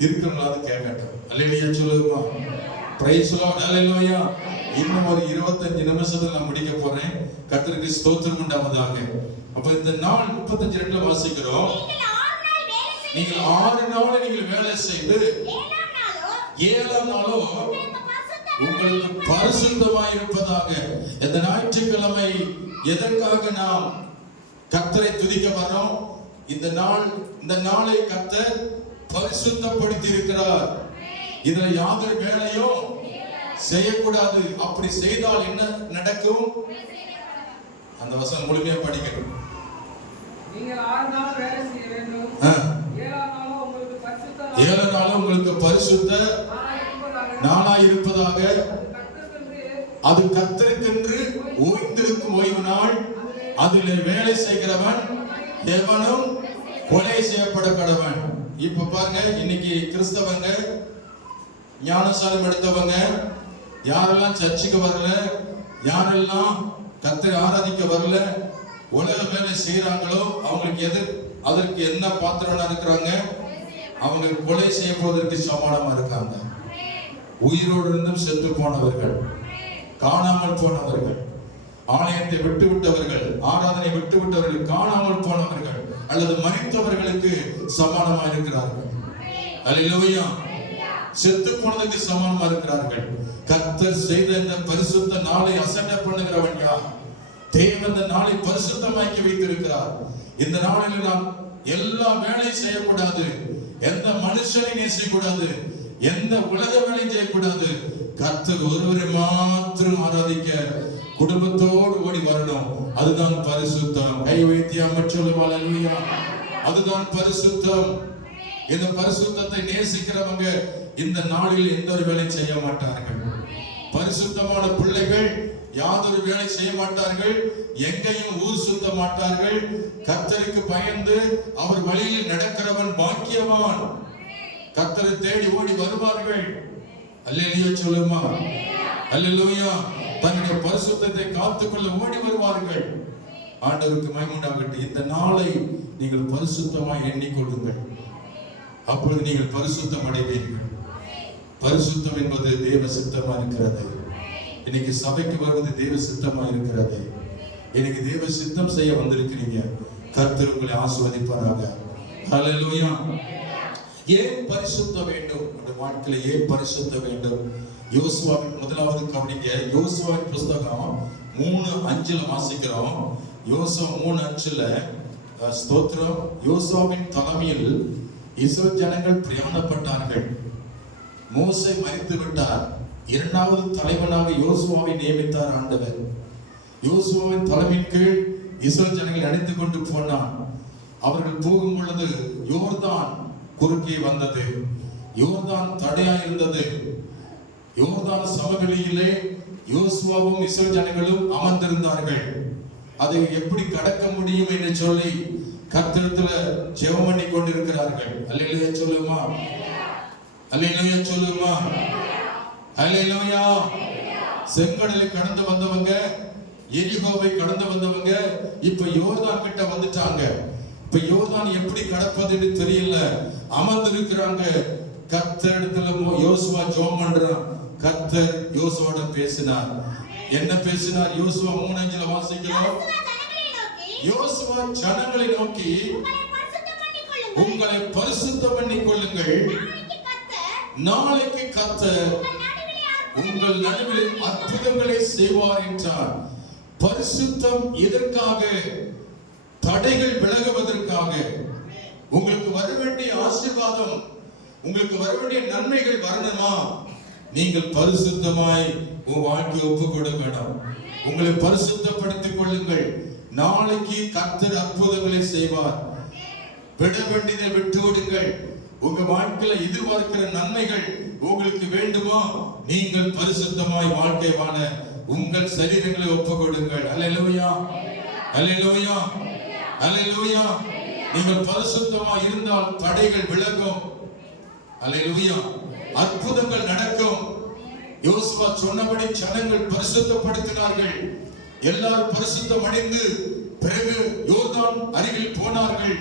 இருக்கிறவங்களாவது கேட்கட்டும். அல்லேலூயா சொல்லுமா. Praise the Lord. அல்லேலூயா. இன்னும் ஒரு 25 நிமிஷத்துல நான் முடிக்க போறேன். கர்த்தருக்கு ஸ்தோத்திரம் உண்டாவதாக. அப்ப இந்த நாள் 35:2 வாசிக்கிறோம். நீங்கள் 6 நாள் நீங்கள் வேலை செய்து 7ஆம் நாளோ உங்களுக்கு பரிசுத்தமாய் இருப்பதாக. இந்த ஞாயிற்றுக்கிழமை எதற்காக நாம் கர்த்தரை துதிக்க வரோம்? இந்த நாளை கர்த்தர் பரிசுத்தப்படுத்தி இருக்கிறார். இதுல யாதொரு வேலையும் செய்யக்கூடாது. அப்படி செய்தால் என்ன நடக்கும்? அந்த வசனம் முழுமையா படிக்கணும். நீங்கள் 6 நாள் வேலை செய்ய வேண்டும். 7 நாள் உங்களுக்கு பரிசுத்த நாளாய் இருப்பதாக. அது கர்த்தருக்கென்று ஓய்ந்திருக்கும் ஓய்வு நாள். அதிலே வேலை செய்கிறவன் எவனும் கொலை செய்யப்பட கடவன். இப்ப பாருங்க, இன்னைக்கு கிறிஸ்தவங்க, ஞானசாரம் எடுத்தவங்க, யாரெல்லாம் சர்ச்சுக்கு வரல, யாரெல்லாம் கர்த்தரை ஆராதிக்க வரல, உலக வேலை செய்யறாங்களோ அவங்களுக்கு அதற்கு என்ன பாத்திரம்னா இருக்கிறாங்க? அவங்க கொலை செய்யப்படுவதற்கு சமானமா இருக்காங்க. உயிரோடு இருந்தும் செத்து போனவர்கள், காணாமல் போனவர்கள், ஆலயத்தை விட்டு விட்டவர்கள், ஆராதனை விட்டு விட்டவர்கள், காணாமல் போனவர்கள் அல்லது மரித்தவர்களுக்கு சமானமா இருக்கிறார்கள். அல்லேலூயா. செத்து போனதுக்கு சமானமா இருக்கிறார்கள். கர்த்தர் செய்த இந்த பரிசுத்த நாளை அசட்டை பண்ணுகிறவன் யார்? தேவன் இந்த நாளை பரிசுத்தமாக்கி வைத்திருக்கிறார். இந்த நாளில் நாம் எல்லா வேலையும் செய்யக்கூடாது, எந்த மனுஷனையும் நேசிக்கக்கூடாது, எந்த உலக வேலையும் செய்யக்கூடாது. கர்த்தர் ஒருவரை மாத்திரம் ஆராதிக்க குடும்பத்தோடு ஓடி வரணும். அதுதான் பரிசுத்தம். கை வைத்தியம் சொல்லுவாள். அல்லேலூயா. அதுதான் பரிசுத்தம். இந்த பரிசுத்தத்தை நேசிக்கிறவங்க இந்த நாளில் எந்த ஒரு வேலை செய்ய மாட்டார்கள். பரிசுத்தமான பிள்ளைகள் யாதொரு வேலை செய்ய மாட்டார்கள், எங்கேயும் ஊர் சுத்த மாட்டார்கள். கர்த்தருக்கு பயந்து அவர் வழியில் நடக்கிறவன் பாக்கியவான். கர்த்தரை தேடி ஓடி வருவார்கள். அல்லேலூயா சொல்லுமா. அல்லேலூயா. தன்னுடைய பரிசுத்தத்தை காத்துக்கொள்ள ஓடி வருவார்கள். ஆண்டவருக்கு மகிமை உண்டாகட்டும். இந்த நாளை நீங்கள் பரிசுத்தமாய் எண்ணிக்கொள்ளுங்கள். அப்பொழுது நீங்கள் பரிசுத்தம் அடைவீர்கள். பரிசுத்தம் என்பது தேவ சித்தமா இருக்கிறது. இன்னைக்கு சபைக்கு வருவது தேவ சித்தமா இருக்கிறது. இன்னைக்கு தேவ சித்தம் செய்ய வந்திருக்கிறீங்க. கர்த்தர் உங்களை ஆசீர்வதிப்பாராக. ஹல்லேலூயா. ஏன் பரிசுத்த வேண்டும்? அந்த வாழ்க்கையில ஏன் பரிசுத்த வேண்டும்? யோசுவாவின் முதலாவது கவனிங்க. யோசுவாவின் புஸ்தகம் 3:5 வாசிக்கிறோம். யோசுவா 3:5 ஸ்தோத்திரம். யோசுவாவின் தலைமையில் இஸ்ரவேல் ஜனங்கள் பிரயாணப்பட்டார்கள். மோசே மரித்து விட்டார். 2வது தலைவனாக யோசுவாவை நியமித்தார் ஆண்டவர். யோசுவாவின் தலைமையின் கீழ் இஸ்ரவேல் ஜனங்களை அழைத்துக் கொண்டு போனான். அவர்கள் போகும் பொழுது யோர்தான் குறுக்கே வந்தது. யோர்தான் தடையா இருந்தது. யோர்தான் சமவெளியிலே யோசுவாவும் இஸ்ரவேல் ஜனங்களும் அமர்ந்திருந்தார்கள். அதை எப்படி கடக்க முடியும் என்று சொல்லி கர்த்தரிடத்துல ஜெபம் பண்ணி கொண்டிருக்கிறார்கள். அல்லேலூயா சொல்லுமா. அல்லேலூயா சொல்லுமா. அல்லேலூயா. செங்கடலை கடந்து வந்தவங்க, எரிகோவை கடந்து வந்தவங்க இப்ப யோர்தான் கிட்ட வந்துட்டாங்க. இப்ப யோர்தான் எப்படி கடப்பதுன்னு தெரியல, அமர்ந்திருக்கிறாங்க. கர்த்தரிடத்துல யோசுவா ஜெபம் பண்றான். கர்த்தர் யோசுவாவோட பேசினார். என்ன பேசினார்? யோசுவா 3:5 வாசிக்கிறோம். யோசுவா ஜனங்களை நோக்கி உங்களை பரிசுத்தம் பண்ணிக் கொள்ளுங்கள், நாளைக்கு கர்த்தர் உங்கள் நடுவில் அற்புதங்களை செய்வார் என்றார். பரிசுத்தம் எதற்காக? தடைகள் விலகுவதற்காக. உங்களுக்கு வர வேண்டிய ஆசீர்வாதம், உங்களுக்கு வர வேண்டிய நன்மைகள் வரணுமா? நீங்கள் பரிசுத்தமாய் உன் வாழ்க்கையை ஒப்பு கொடுக்கணும். உங்களை பரிசுத்தப்படுத்திக் கொள்ளுங்கள். நாளைக்கு கர்த்தர் அற்புதங்களை செய்வார். விட வேண்டியதை விட்டு விடுங்கள். உங்க வாழ்க்கையில எதிர்பார்க்கிற நன்மைகள் உங்களுக்கு வேண்டுமா? நீங்கள் பரிசுத்தமாய் வாழ்க்கை வாழ உங்கள் சரீரங்களை ஒப்பு கொடுங்கள். அல்லேலூயா, அல்லேலூயா, அல்லேலூயா. நீங்கள் பரிசுத்தமாய் இருந்தால் தடைகள் விலகும். அல்லேலூயா. அற்புதங்கள் நடக்கும். யோசுவா சொன்னபடி ஜனங்கள் பரிசுத்தப்படுத்தினார்கள். எல்லாரும் பரிசுத்தம் அடைந்து பிறகு யோர்தான் அருகில் போனார்கள்.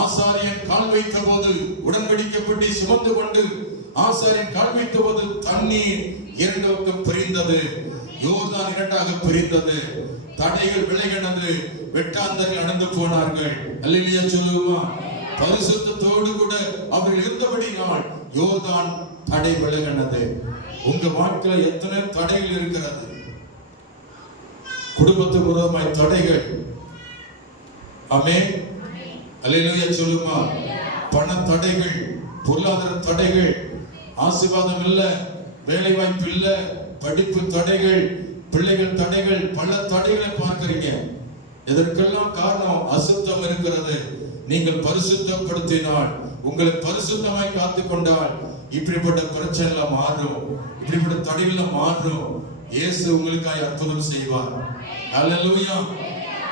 ஆசாரியன் கால் வைத்த போது உடன்படிக்கைப்படி சுமந்து கொண்டு ஆசாரியன் கால் வைத்த போது தண்ணீர் இரண்டு பக்கம் பிரிந்தது. யோர்தான் இரண்டாக பிரிந்தது. தடைகள் விலகினது. வெட்டாந்தர்கள் நடந்து போனார்கள். அல்லேலூயா சொல்லுமா. பரிசுத்தத்தோடு கூட அவர்கள் இருந்தபடினால் யோர்தான் தடை விலகினது. உங்க வாழ்க்கையில எத்தனை தடைகள் இருக்கிறது? குடும்பத்துக்கு விரோதமாய் தடைகள். ஆமென். அல்லேலூயா சொல்லுமா. பண தடைகள், பொருளாதார தடைகள், ஆசீர்வாதம் இல்ல, வேலை வாய்ப்பு இல்ல, படிப்பு தடைகள், பிள்ளைகள் தடைகள், பல தடைகளை பார்க்கிறீங்க. இதற்கெல்லாம் காரணம் அசுத்தம் இருக்கிறது. நீங்கள் பரிசுத்தப்படுத்தினால், உங்களை பரிசுத்தமாய் காத்துக் கொண்டால் இப்படிப்பட்ட பிரச்சனை மாறும், இப்படிப்பட்ட தடைகள் மாறும். இயேசு உங்களுக்காய் அற்புதம் செய்வார். அல்லேலூயா.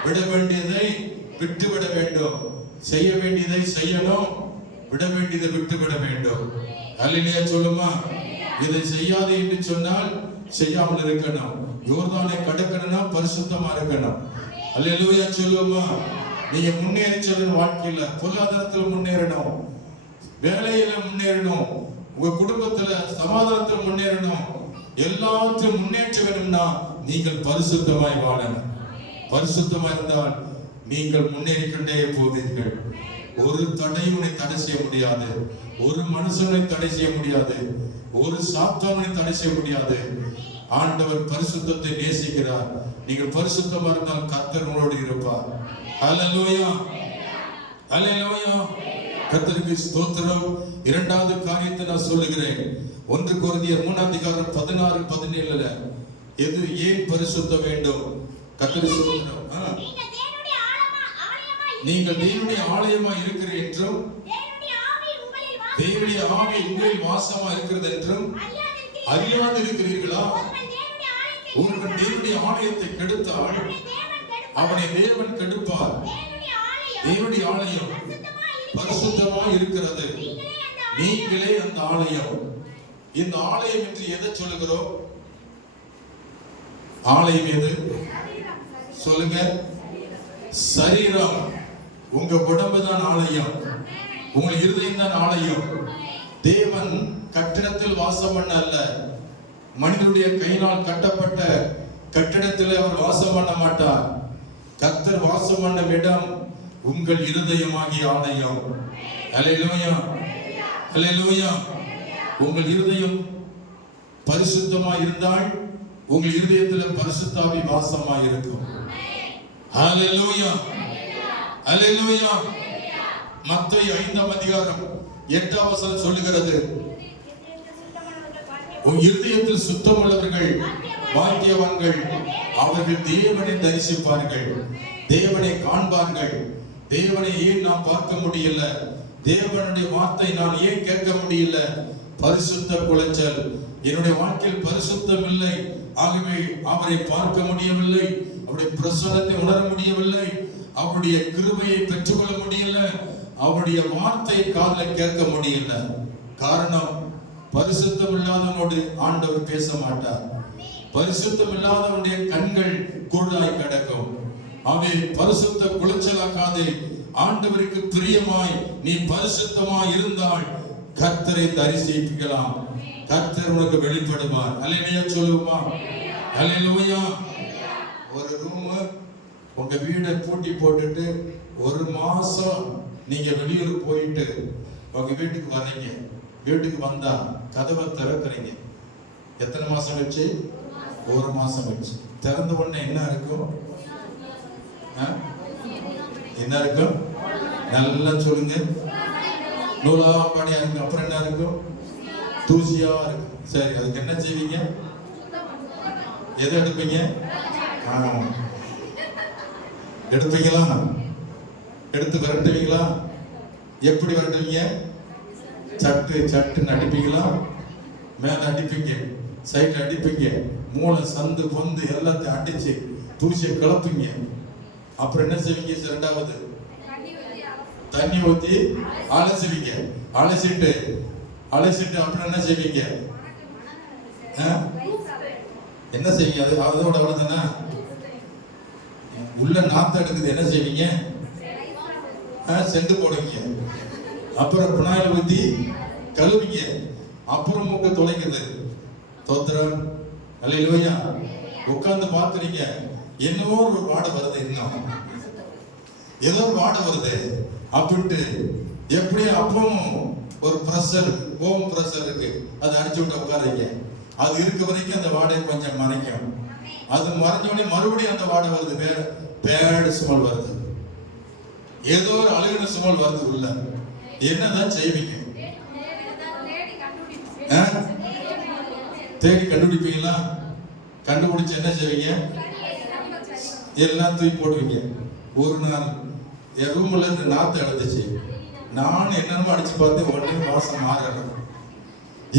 விட வேண்டியதை விட்டு விட வேண்டும். செய்ய வேண்டியதை செய்யணும். விட வேண்டியதை விட்டு விட வேண்டும். அல்லேலூயா சொல்லுமா. இதை செய்யாது என்று சொன்னால் செய்யாமல் இருக்கணும். யோர்தானை கடக்கணும்னா பரிசுத்தமா இருக்கணும். அல்லேலூயா சொல்லுமா. நீங்க முன்னேறி செல்லும் வாழ்க்கையில பொருளாதாரத்தில் முன்னேறணும், வேலையில முன்னேறணும், உங்க குடும்பத்துல சமாதானத்தில் முன்னேறணும். எல்லாத்தையும் முன்னேற்ற வேணும்னா நீங்கள் பரிசுத்தமாய் வாழணும். பரிசுத்தமா இருந்தால் நீங்கள் முன்னேறிக்கொண்டே போவீர்கள். ஒரு தடையும் உன்னை தடை செய்ய முடியாது. ஒரு மனுஷனை தடை செய்ய முடியாது. ஒரு சாத்தானை தடை செய்ய முடியாது. ஆண்டவர் பரிசுத்தத்தை நேசிக்கிறார். நீங்கள் பரிசுத்தமா இருந்தால் கர்த்தர் உங்களோடு இருப்பார். அல்லேலூயா, அல்லேலூயா. கர்த்தருக்கு ஸ்தோத்திரம். இரண்டாவது காரியத்தை நான் சொல்லுகிறேன். 1 கொரிந்தியர் 3:16-17 எது ஏன் பரிசுத்த வேண்டும்? கர்த்தருக்கு ஸ்தோத்திரம். நீங்கள் தேவனுடைய ஆலயமா இருக்கிறீர்கள் என்றும் தேவனுடைய ஆவி உங்களில் வாசமா இருக்கிறது என்றும் அறியாது இருக்கிறீர்களா? ஒருவன் தேவனுடைய ஆலயத்தை கெடுத்தால் அவனை தேவன் கெடுப்பார். தேவனுடைய ஆலயம் பரிசுத்தமா இருக்கிறது. நீங்களே அந்த ஆலயம். இந்த ஆலயம் என்று எதை சொல்லுகிறோம்? ஆலயம் எது சொல்லுங்க? சரீரம். உங்க உடம்பு தான் ஆலயம். உங்க இருதயம் தான் ஆலயம். தேவன் கட்டிடத்தில் வாசம் பண்ண அல்ல, மனிதனுடைய கையினால் கட்டப்பட்ட கட்டிடத்தில் அவர் வாசம் பண்ண மாட்டார். கர்த்தர் வாசம் பண்ண இடம் உங்கள் இருதயமாகிய ஆலயம். அல்லேலூயா, அல்லேலூயா. உங்கள் இருதயம் பரிசுத்தமா இருந்தால் உங்கள் இருதயத்தில் பரிசுத்தாவி வாசமா இருக்கும். அல்லேலூயா, அல்லேலூயா. மத்தேயு 5:8 சொல்லுகிறது, உன் இருதயத்தில் சுத்தமுள்ளவர்கள் பாக்கியவான்கள், அவர்கள் தேவனை தரிசிப்பார்கள், தேவனை காண்பார்கள். தேவனை ஏன் நாம் பார்க்க முடியல? தேவனுடைய வார்த்தை நான் ஏன் கேட்க முடியல? பரிசுத்த குலைச்சல். என்னுடைய வாழ்க்கையில் பரிசுத்தம் இல்லை, ஆகவே அவரை பார்க்க முடியவில்லை, அவருடைய பிரசன்னத்தை உணர முடியவில்லை, அவருடைய கிருபையை பெற்றுக்கொள்ள முடியல, அவருடைய வார்த்தை காதுல கேட்க முடியல. காரணம், பரிசுத்தம் இல்லாதவனோடு ஆண்டவர் பேச மாட்டார். பரிசுத்தம் இல்லாதவனுடைய கண்கள் குருடாய் கிடக்கும். அவை பரிசுத்த குலைச்சலாக்காதே. ஆண்டவருக்கு பிரியமாய் நீ பரிசுத்தமாய் இருந்தால் கர்த்தரை தரிசிக்கலாம். கர்த்தர் உனக்கு வெளிப்படுவார். அல்லேலூயா சொல்லுமா. அல்லேலூயா. ஒரு ரூம் உங்க வீடை பூட்டி போட்டுட்டு 1 மாசம் நீங்க வெளியூர் போயிட்டு உங்க வீட்டுக்கு வர்றீங்க. வீட்டுக்கு வந்தா கதவை திறக்கிறீங்க. எத்தனை மாசம் வச்சு? 1 மாசம் வச்சு. திறந்த உடனே என்ன இருக்கும்? என்ன இருக்கும்? நல்லா சொல்லுங்க. நூலா பாடியா இருக்கு. அப்புறம் என்ன இருக்கும்? தூசியா இருக்கு. சரி, அதுக்கு என்ன செய்வீங்க? எதை எடுப்பீங்க? எடுப்பீங்களா? எடுத்து விரட்டுவீங்களா? எப்படி விரட்டுவீங்க? சட்டு சட்டுன்னு அடிப்பீங்களா? மேல அடிப்பீங்க, சைட்ல அடிப்பீங்க, மூளை சந்து பொந்து எல்லாத்தையும் அடிச்சு தூசியை கிளப்பீங்க. அப்புறம் என்ன செய்வீங்க? இரண்டாவது தண்ணி ஊத்தி அலசுவீங்க. அலசிட்டு அப்புறம் என்ன செய்வீங்க? என்ன செய்வீங்க? அதோட அவ்வளவுதானா? உள்ள நாத்த எடுக்குது, என்ன செய்வீங்க? செண்டு போடுவீங்க. அப்புறம் பினாயில் ஊத்தி கழுவிங்க. அப்புறம் மூக்க துளைக்குது. தோத்திரம், அல்லேலூயா. உட்கார்ந்து பார்க்குறீங்க, என்னவோ ஒரு வாடை வருது, இன்னும் ஏதோ ஒரு வாடை வருது அப்படின்ட்டு எப்படி அப்பவும் ஒரு ப்ரெஷர், ஹோம் ப்ரெஷர் இருக்கு, அதை அடிச்சு விட்டு உட்காருங்க. அது இருக்க வரைக்கும் அந்த வாடகை கொஞ்சம் மறைக்கும். அது மறைஞ்சோடனே மறுபடியும் அந்த வாடை வருது, வேற பேட் ஸ்மெல் வருது, ஏதோ ஒரு அழுகின ஸ்மெல் வருது உள்ள. என்னதான் செய்வீங்க? தேடி கண்டுபிடிப்பீங்களா? கண்டுபிடிச்சு என்ன செய்வீங்க? எல்லாம் தூக்கி போடுவீங்க. ஒரு நாள் என் ரூம்ல இருந்து நாத்து அடைஞ்சிச்சு. நான் என்னென்னமோ அடிச்சு பார்த்து உடனே வாசம் மாறணும்.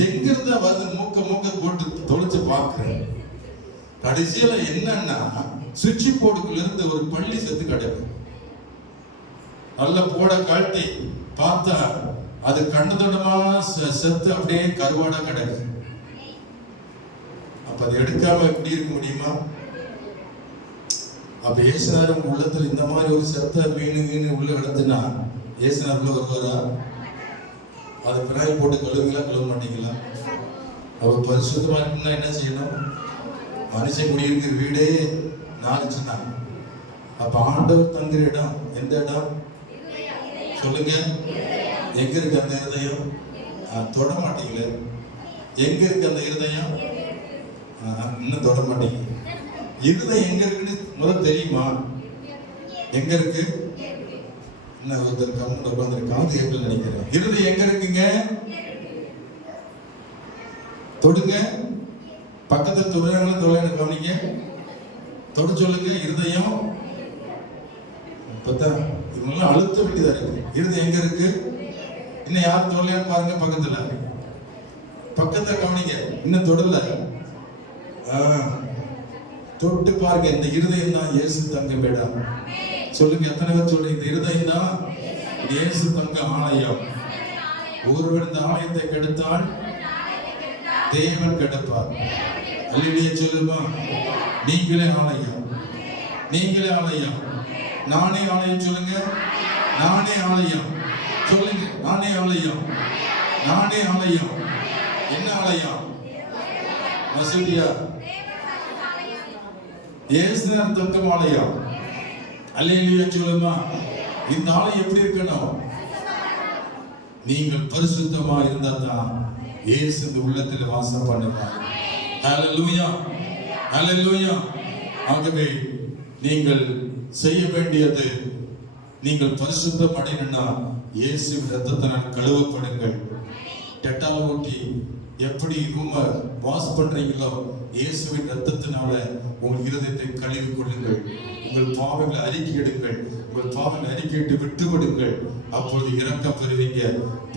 எங்க இருந்தா வந்து மூக்க போட்டு தொலைச்சு பார்க்கிறேன். கடைசியில என்னன்னா, சுவிட்ச் போர்டுக்குள்ள இருந்து ஒரு பள்ளி செத்து கிடக்கு. நல்ல போட காட்டி பார்த்தா அது கண்டதோடமா செத்து அப்படியே கருவாடா கிடக்கு. அப்ப அதை எடுக்காம எப்படி இருக்க முடியுமா? அப்ப இயேசுநாதர் உங்க உள்ளத்துல இந்த மாதிரி ஒரு செத்த மீனு உள்ள கிடந்துன்னா இயேசுநாதர் உள்ள வருவாரா? அதை பிராய் போட்டு கழுவுங்களா, கழுவ மாட்டீங்களா? அப்ப பரிசுத்தமா இருக்குன்னா என்ன செய்யணும்? மனுஷன் குடியிருக்கிற வீடே நாரிச்சுன்னா, அப்ப ஆண்டவர் தங்குற இடம் எந்த இடம் சொல்லுங்க? எங்க இருக்கு அந்த இருதயம்? தொட மாட்டீங்களே. எங்க இருக்கு அந்த இருதயம்? இன்னும் தொட மாட்டீங்க. இருதயம் எங்க இருக்குன்னு முதல் தெரியுமா? எங்க இருக்கு? என்ன ஒருத்தர் கம்முன்னு உட்கார்ந்து காது கேட்கல நினைக்கிறேன். இருதயம் எங்க இருக்குங்க? தொடுங்க. பக்கத்தில் தொழிலாளர்களும் தொழிலாளர் கவனிங்க. தொடு சொல்லுங்க. இருதயம் இவங்கெல்லாம் அழுத்த வேண்டியதா இருக்கு. இருதயம் எங்க இருக்கு? இன்னும் யாரும் தொழிலாளர் பாருங்க. பக்கத்துல கவனிங்க. இன்னும் தொடல. தொட்டு பாருங்க. இந்த இருதயம் தான் இயேசு தங்க வேடம். சொல்லுங்க. எத்தனை பேர் சொல்றீங்க? இந்த இருதயம் தான் இயேசு தங்க ஆலயம். ஒருவர் இந்த ஆலயத்தை கெடுத்தால் தேவன் கெடுப்பார். அல்லேலூயா சொல்லுமா? நீங்களே ஆலயம், நீங்களே ஆலயம். நானே ஆலயம் சொல்லுங்க. நானே ஆலயம் சொல்லுங்க. நானே ஆலயம், நானே ஆலயம். என்ன ஆலயம்? மசூதியா? இயேசுவின் தங்கம் ஆலயம். அல்லேலூயா சொல்லுமா? இந்த ஆலயம் எப்படி இருக்கணும்? நீங்கள் பரிசுத்தமா இருந்தா தான் இயேசு இந்த உள்ளத்தில் வாசம் பண்ணுவார். ஹல்லேலூயா, ஹல்லேலூயா. ஆகவே நீங்கள் செய்ய வேண்டியது, நீங்கள் பரிசுத்தம் அடையணும்னா இயேசுவின் ரத்தத்தினால் கழுவப்படுங்கள். டெட்டால் ஊட்டி எப்படி ரூம வாஷ் பண்றீங்களோ, இயேசுவின் ரத்தத்தினால உங்கள் இருதயத்தை கழுவி கொள்ளுங்கள். உங்கள் பாவங்களை அறிக்கையிடுங்கள். உங்கள் பாவங்களை அறிக்கையிட்டு விட்டு விடுங்கள். அப்பொழுது இரக்கம் பெறுவீங்க,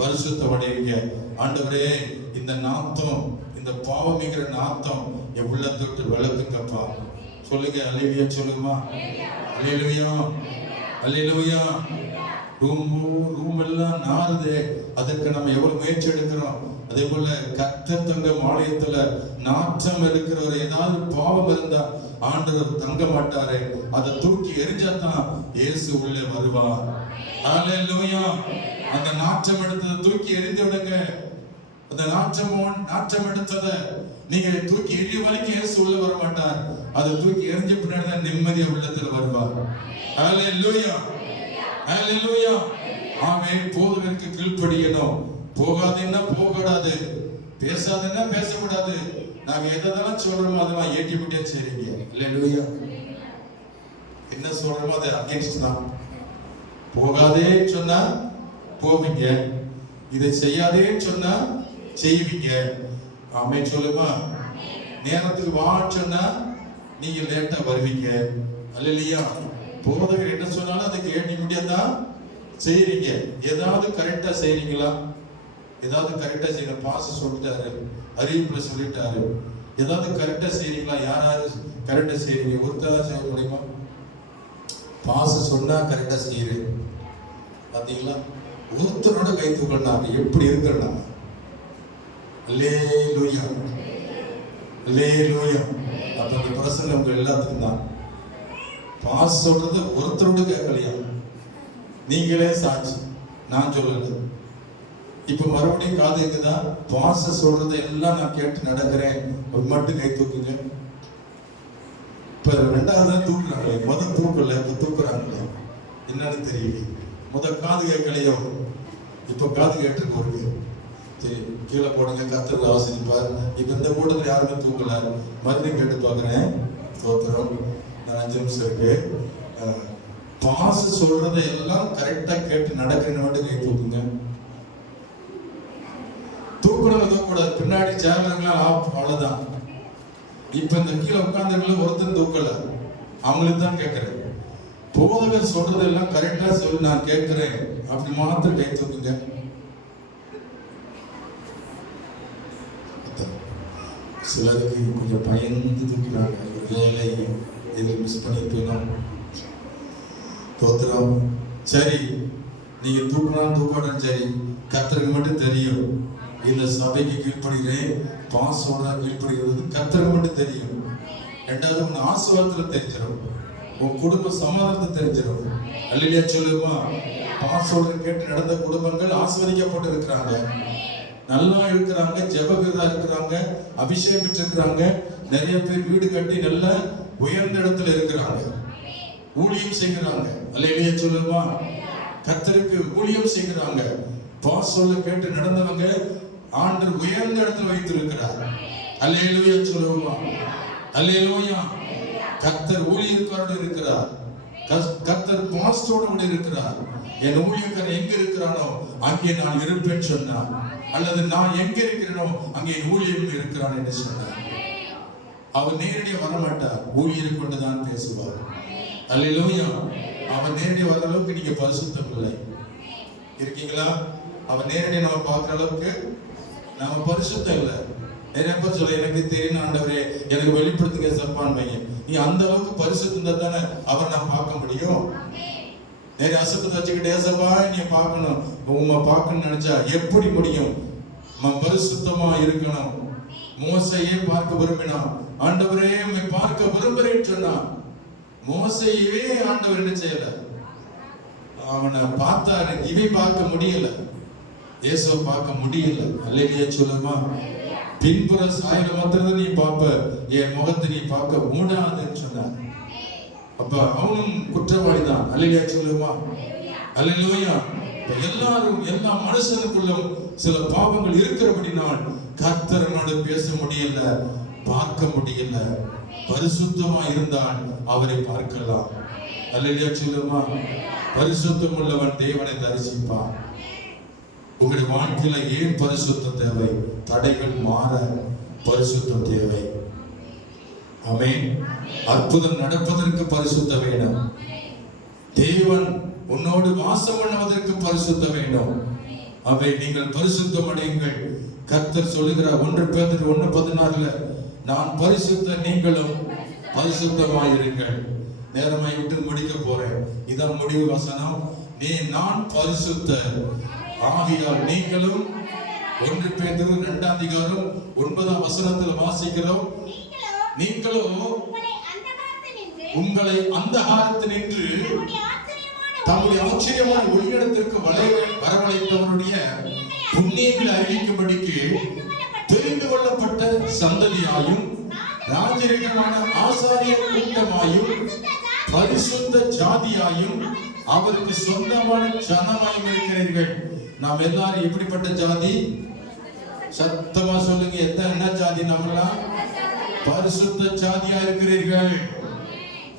பரிசுத்தம் அடைவீங்க. ஆண்டவரே, இந்த நாத்தம், இந்த பாவமிக்கிற நாத்தம் என் உள்ளத்தை விட்டு விளக்குங்கப்பா. சொல்லுங்க. அல்லேலூயா சொல்லுமா? அல்லேலூயா, அல்லேலூயா. ரூம் எல்லாம் நாறுதே, அதற்கு நம்ம எவ்வளவு முயற்சி எடுக்கிறோம். அதே போல கர்த்தர் தங்கும் ஆலயத்துல நாற்றம் இருக்கிறவர், ஏதாவது பாவம் இருந்தா ஆண்டவர் தங்க மாட்டாரு. அதை தூக்கி எரிஞ்சாதான் இயேசு உள்ளே வருவார். அல்லேலூயா. அந்த நாற்றம் எடுத்ததை தூக்கி எரிந்து விடுங்க. அந்த நாற்றம் எடுத்ததை நீங்க தூக்கி எரிய வரைக்கும் இயேசு உள்ள வர மாட்டார். அதை தூக்கி எரிஞ்ச பின்னாடி தான் நிம்மதியா உள்ளத்துல வருவார். அல்லேலூயா, அல்லேலூயா. ஆமே. போதகருக்கு கீழ்ப்படியணும். போகாதுன்னா போகக்கூடாது, பேசாதுன்னா பேசக்கூடாது. நாங்க எதெல்லாம் சொல்றோமோ அதெல்லாம் ஏற்றிவிட்டே செய்றீங்க. அல்லேலூயா. என்ன சொல்றோமோ அது அகைன்ஸ்ட் தான். போகாதே சொன்னா போவீங்க, இதை செய்யாதே சொன்னா செய்வீங்க. ஆமே சொல்லுமா? நேரத்துக்கு வா சொன்னா நீங்க லேட்டா வருவீங்க. அல்லேலூயா. போதகர் என்ன சொன்னாலும் அதை கேட்டு முடியாதான் செய்யறீங்க. ஏதாவது கரெக்டா செய்யறீங்களா? ஏதாவது கரெக்டா செய்யற பாச சொல்லிட்டாரு, அறிவிப்புல சொல்லிட்டாரு, ஏதாவது கரெக்டா செய்யறீங்களா? யாராவது கரெக்டா செய்யறீங்க? ஒருத்தர் செய்ய முடியுமா? பாச சொன்னா கரெக்டா செய்யறீங்க பாத்தீங்களா? ஒருத்தரோட கை தூக்கினாங்க. எப்படி இருக்கிறனா? அல்லேலூயா, அல்லேலூயா. அப்ப இந்த பிரசங்கம் உங்க எல்லாத்துக்கும் தான். பாஸ் சொல்றது ஒருத்தரோட கேட்கலையா? நீங்களே சாட்சி, நான் சொல்லல. இப்ப மறுபடியும் காது இருக்குதா? பாஸ் சொல்றது எல்லாம் நான் கேட்டு நடக்கிறேன். ஒரு மட்டும் கை தூக்குங்க. இப்ப ரெண்டாவது தூக்குறாங்களே, முதல் தூக்கல, இப்ப தூக்குறாங்களே, என்னன்னு தெரியல. முதல் காது கேட்கலையோ, இப்ப காது கேட்டு இருக்கு. சரி, கீழே போடுங்க, கர்த்தர் ஆசீர்வதிப்பார். இப்ப இந்த கூட்டத்தில் யாருமே தூக்கல. மறுபடியும் கேட்டு பாக்குறேன். ஸ்தோத்திரம். நான் 5 நிமிஷம் இருக்கு. பாஸ் சொல்றதை எல்லாம் கரெக்டா கேட்டு நடக்கிறேன்னு மட்டும் கை தூக்குங்க. தூக்கணும் தூக்கூடாது. பின்னாடி சேர்லாம் ஆஃப், அவ்வளவுதான். இப்ப இந்த கீழே உட்கார்ந்தவங்கள ஒருத்தர் தூக்கல, அவங்களுக்கு தான் கேட்கிறேன். போதகர் சொல்றதெல்லாம் கரெக்டா சொல்லி நான் கேட்கிறேன் அப்படி மாத்திரம் கை தூக்குங்க. சிலருக்கு கொஞ்சம் பயந்து தூக்கிறாங்க. வேலை எதில் மிஸ் பண்ணிருப்பீங்க. தோத்திரம். சரி, நீங்க தூக்கினாலும் தூக்காடும் சரி, கர்த்தருக்கு மட்டும் தெரியும். இந்த சபைக்கு கீழ்ப்படுகிறேன், பாசோட கீழ்ப்படுகிறது கர்த்தருக்கு மட்டும் தெரியும். ரெண்டாவது உன் ஆசீர்வாதத்துல தெரிஞ்சிடும், உன் குடும்ப சமாதானத்தை தெரிஞ்சிடும். அல்லேலூயா சொல்லுமா? பாசோட கேட்டு நடந்த குடும்பங்கள் ஆசீர்வதிக்கப்பட்டு இருக்கிறாங்க, நல்லா இருக்கிறாங்க, ஜெபவீரா இருக்கிறாங்க, அபிஷேகம் பெற்றிருக்கிறாங்க. நிறைய பேர் வீடு கட்டி நல்ல உயர்ந்த இடத்துல இருக்கிறாங்க, ஊழியம் செய்கிறாங்க. அல்லேலூயா சொல்லுமா? கர்த்தருக்கு ஊழியம் செய்கிறாங்க. பாசோல கேட்டு நடந்தவங்க ஆண்டவர் உயர்ந்த இடத்துல வைத்திருக்கிறார். அல்லேலூயா சொல்லுமா? அல்லேலூயா. கர்த்தர் ஊழியக்காரோடு இருக்கிறார், கர்த்தர் பாஸ்டரோடு இருக்கிறார். என் ஊழியக்காரன் எங்க இருக்கிறானோ அங்கே நான் இருப்பேன் சொன்னார். அல்லது நான் எங்க இருக்கிறேனோ அங்கே ஊழியர்கள் இருக்கிறான் என்று சொன்னார். அவர் நேரடியாக வரமாட்டார், ஊழியரை கொண்டுதான் பேசுவார். அல்லேலூயா. அவர் நேரடியாக வர அளவுக்கு நீங்க பரிசுத்தம் இல்லை இருக்கீங்களா? அவர் நேரடியாக நம்ம பார்க்குற அளவுக்கு நம்ம பரிசுத்தம் இல்லை. நிறைய பேர் சொல்ல, எனக்கு தெரியும் ஆண்டவரே, எனக்கு வெளிப்படுத்துங்க சப்பான் பையன். நீ அந்த அளவுக்கு பரிசுத்தம் தானே அவர் நான் பார்க்க முடியும். நிறைய அசுத்தத்தை வச்சுக்கிட்டே சப்பா நீ பார்க்கணும், உங்க பார்க்கணும்னு நினைச்சா எப்படி முடியும்? பரிசுத்தமா இருக்கணும். மோசையே பார்க்க விரும்பினான், ஆண்டவரே உம்மை பார்க்க விரும்புறேன்னு சொன்னான். மோசையே ஆண்டவர் என்ன செய்யல, அவனை பார்த்தாரு, இவை பார்க்க முடியல, இயேசுவை பார்க்க முடியல. அல்லேலூயா சொல்லுமா? பின்புற சாயல மாத்திரம் நீ பார்ப்ப, என் முகத்தை நீ பார்க்க மூடாதுன்னு சொன்னார். அப்ப அவனும் குற்றவாளி தான். அல்லேலூயா சொல்லுமா? அல்லேலூயா. எல்லாரும் எல்லா மனுஷனுக்குள்ளும் சில பாவங்கள் இருக்கிறபடினால் கர்த்தரோடு பேச முடியல, பார்க்க முடியல. பரிசுத்தமா இருந்தால் அவரை பார்க்கலாம். அல்லேலூயா சொல்லுமா? பரிசுத்தம் உள்ளவன் தேவனை தரிசிப்பான். உங்களுடைய வாழ்க்கையில ஏன் பரிசுத்தம் தேவை? தடைகள் மாற பரிசுத்தம் தேவை. ஆமென். அற்புதம் நடப்பதற்கு பரிசுத்தம் வேணும். தேவன் உன்னோடு வாசம் பண்ணுவதற்கு பரிசுத்தம் வேண்டும். அவை நீங்கள் பரிசுத்தம் அடையுங்கள். கர்த்தர் சொல்லுகிறார் 1 பேதுரு 1:16, நான் பரிசுத்த, நீங்களும் பரிசுத்தமாயிருங்கள். நேரமாய் விட்டு முடிக்க போறேன். இதான் முடிவு வசனம். நான் பரிசுத்த ஆகியால் நீங்களும். 1 பேதுரு 2:9 வாசிக்கிறோம். நீங்களோ உங்களை அந்தகாரத்தினின்று தம்முடைய ஆச்சரியமான ஒளியிடத்திற்கு வரவழைத்தவருடைய புண்ணியங்களை அறிவிக்கும்படிக்கு தெரிந்து கொள்ளப்பட்ட சந்ததியாயும் ராஜரீகமான ஆசாரிய கூட்டமாயும் பரிசுத்த ஜாதியாயும் அவருக்கு சொந்தமான ஜனமாயும் இருக்கிறீர்கள். நாம் எல்லாரும் எப்படிப்பட்ட ஜாதி? சத்தமா சொல்லுங்க, என்ன ஜாதி? நம்மளாம் பரிசுத்த ஜாதியா இருக்கிறீர்கள்.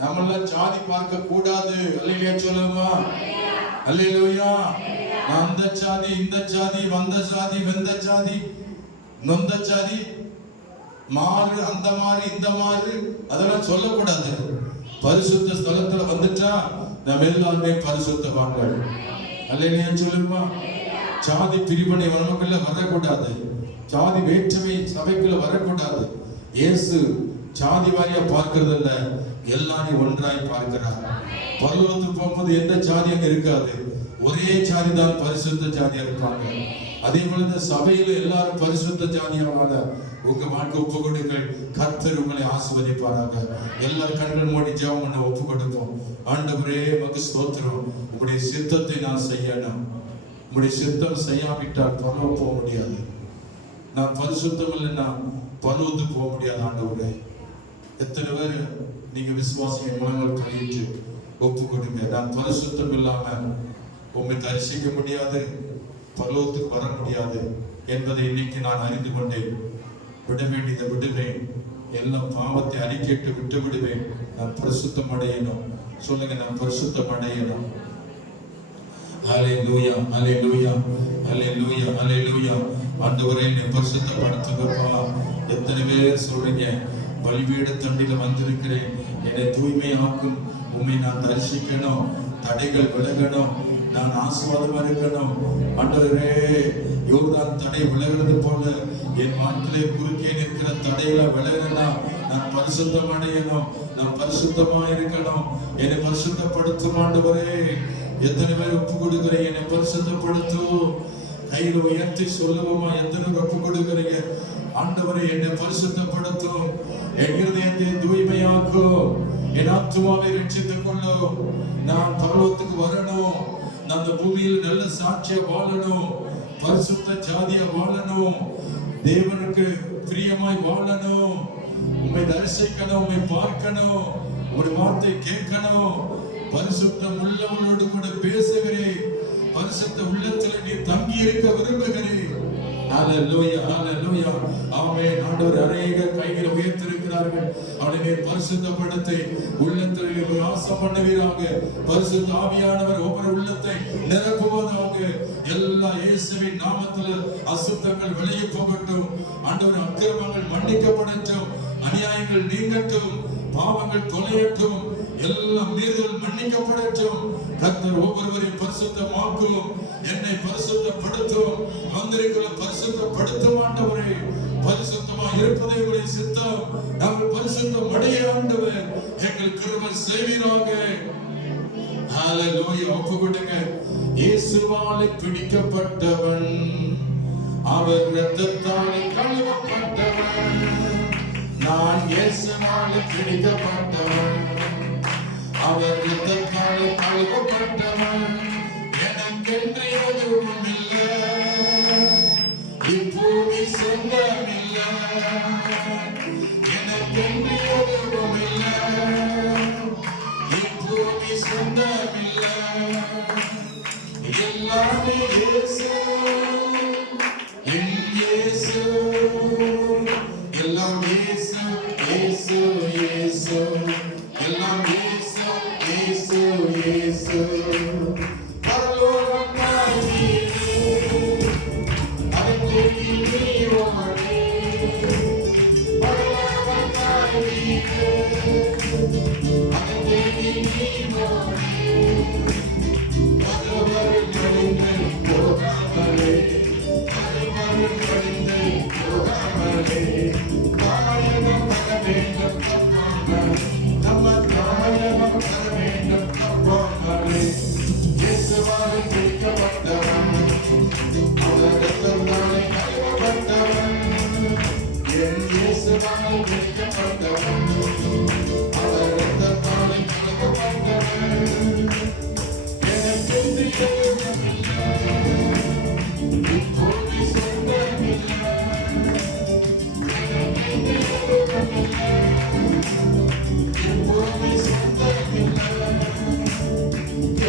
நம்மளாம் ஜாதி பார்க்க கூடாது. அல்லேலூயா சொல்லுமா? அல்லேலூயா. அந்த ஜாதி, இந்த ஜாதி, வந்த ஜாதி, வெந்த ஜாதி, நொந்த ஜாதி, மாறு, அந்த மாறு, இந்த மாறு அதெல்லாம் சொல்லக்கூடாது. பரிசுத்த ஸ்தலத்துல வந்துட்டா நம்ம எல்லாருமே பரிசுத்தவான்கள். அல்லேலூயா சொல்லுமா. சாதி பிரிவினை நமக்குள்ள வரக்கூடாது. சாதி வேற்றுமை சபைக்குள்ள வரக்கூடாது. இயேசு சாதி வாரியா பார்க்கிறது இல்ல, எல்லாரையும் ஒன்றாய் பார்க்கிறார். பரலோகத்துக்கு போகும்போது எந்த ஜாதி அங்க இருக்காது, ஒரே ஜாதி தான் பரிசுத்த ஜாதியா இருப்பாங்க. அதே போல சபையில எல்லாரும் பரிசுத்த ஜாதியாக உங்க வாழ்க்கை ஒப்பு கொடுங்கள். கர்த்தர் உங்களை ஆசீர்வதிப்பாராக. எல்லாரும் கண்கள் மூடி ஜெபம் பண்ண ஒப்பு கொடுப்போம். ஆண்டவரே உமக்கு ஸ்தோத்திரம். உங்களுடைய சித்தத்தை நான் செய்யணும். உங்களுடைய சித்தம் செய்யாவிட்டால் பரலோகம் போக முடியாது. நான் பரிசுத்தம் இல்லைன்னா பரலோகத்துக்கு போக முடியாது. ஆண்டவரே, எத்தனை பேர் நீங்க விசுவாசிய மனங்கள் கழித்து ஒப்பு கொடுங்க. நான் பரிசுத்தம் இல்லாம உண்மை தரிசிக்க முடியாது, பரலோகத்துக்கு வர முடியாது என்பதை இன்னைக்கு நான் அறிந்து கொண்டேன். விட வேண்டியதை விடுவேன், எல்லாம் பாவத்தை அறிக்கைட்டு விட்டு விடுவேன். நான் பரிசுத்தம் அடையணும். சொல்லுங்க, நான் பரிசுத்தம் அடையணும். ஹல்லேலூயா, ஹல்லேலூயா, ஹல்லேலூயா, ஹல்லேலூயா. ஆண்டவரே என்னை பரிசுத்தப்படுத்துங்கப்பா. எத்தனை பேர் சொல்றீங்க, பலிபீட தண்டில வந்திருக்கிறேன், என்னை தூய்மையாக்கும், உண்மை நான் தரிசிக்கணும், தடைகள் விலகணும், நான் ஆசீர்வாதமா இருக்கணும். ஆண்டவரே, யோர்தான் தடை விலகிறது போல என் வாழ்க்கையிலே குறுக்கே நிற்கிற தடைகளை விலகணும். நான் பரிசுத்தம் அடையணும், நான் பரிசுத்தமா இருக்கணும். என்னை பரிசுத்தப்படுத்தும் ஆண்டவரே. எத்தனை பேர் ஒப்பு கொடுக்குறீங்க, என்னை பரிசுத்தப்படுத்தும். கையில உயர்த்தி சொல்லுவோமா? எத்தனை பேர் ஒப்பு கொடுக்குறீங்க? ஆண்டவரே, என்னை பரிசுத்தப்படுத்தும், என் இருதயத்தை தூய்மையாக்கும், என் ஆத்துமாவை ரட்சித்துக் கொள்ளும். நான் பரலோகத்துக்கு வரணும், நான் அந்த பூமியில் நல்ல சாட்சியா வாழணும், பரிசுத்த ஜாதியா வாழணும், தேவனுக்கு பிரியமாய் வாழணும், உம்மை தரிசிக்கணும், உம்மை பார்க்கணும், ஒரு வார்த்தை கேட்கணும். பரிசுத்தம் உள்ளவர்களோடு கூட பேசுகிறேன், பரிசுத்த உள்ளத்தில் நீ தங்கி இருக்க விரும்புகிறேன். ஹல்லேலூயா, ஹல்லேலூயா. ஆமென். ஆண்டவர் அநேகர் கைகளை உயர்த்திருக்கிறார்கள். அவனை நீர் பரிசுத்தப்படுத்தி உள்ளத்தில் வாசம் பண்ணுவீராக. பரிசுத்த ஆவியானவர் ஒவ்வொரு உள்ளத்தை நிரப்புவதாக. எல்லா இயேசுவின் நாமத்தில் அசுத்தங்கள் வெளியே போகட்டும். ஆண்டவர் அக்கிரமங்கள் மன்னிக்கப்படட்டும், அநியாயங்கள் நீங்கட்டும், பாவங்கள் தொலையட்டும், எல்லாம் மீறுதல் மன்னிக்கப்படட்டும். கர்த்தர் ஒவ்வொருவரையும் பரிசுத்தமாக்கும், என்னை பரிசுத்தப்படுத்தும், வந்திருக்கிற பரிசுத்தப்படுத்தும். ஆண்டவரே, பரிசுத்தமா இருப்பதே உங்களுடைய சித்தம். நாங்கள் பரிசுத்தம் அடைய ஆண்டவர் எங்கள் கிருபை செய்வீராக. ஹல்லேலூயா. ஒப்பு கொடுங்க. இயேசுவாலே பிடிக்கப்பட்டவன், அவர் இரத்தத்தாலே கழுவப்பட்டவன். நான் இயேசுவாலே பிடிக்கப்பட்டவன், அவர் இரத்தத்தாலே கழுவப்பட்டவன். எனக்கென்று எதுவும் இல்லை, இப்பூமி சொந்தமில்லை. எனக்கென்று எதுவும் இல்லை, இப்பூமி சொந்தமில்லை. எல்லாமே இயேசு, என் இயேசு. எல்லாம் இயேசு, இயேசு, இயேசு. எல்லாம் இயேசு, இயேசு, இயேசு. பரலோகம் காண்பீரே, அதை தேடி நீ ஓடி. பரலோகம் காண்பீரே, அதை தேடி நீ ஓடி. அதுவரை கழிந்து போகாமலே, அதுவரை கழிந்து போகாமலே, தாயகம் வர வேண்டும் தப்பாமல், நம்ம தாயகம் வர வேண்டும் தப்பாமலே. இயேசுவாலே பிடிக்கப்பட்டவன், அவர் இரத்தத்தாலே கழுவப்பட்டவன். என் இயேசுவாலே பிடிக்கப்பட்டவன், அவர் இரத்தத்தாலே கழுவப்பட்டவன். எனக்கென்று எதுவும் இல்லை, இப்பூமி சொந்தமில்லை. எனக்கென்று எதுவும் இல்லை, இப்பூமி சொந்தமில்லை.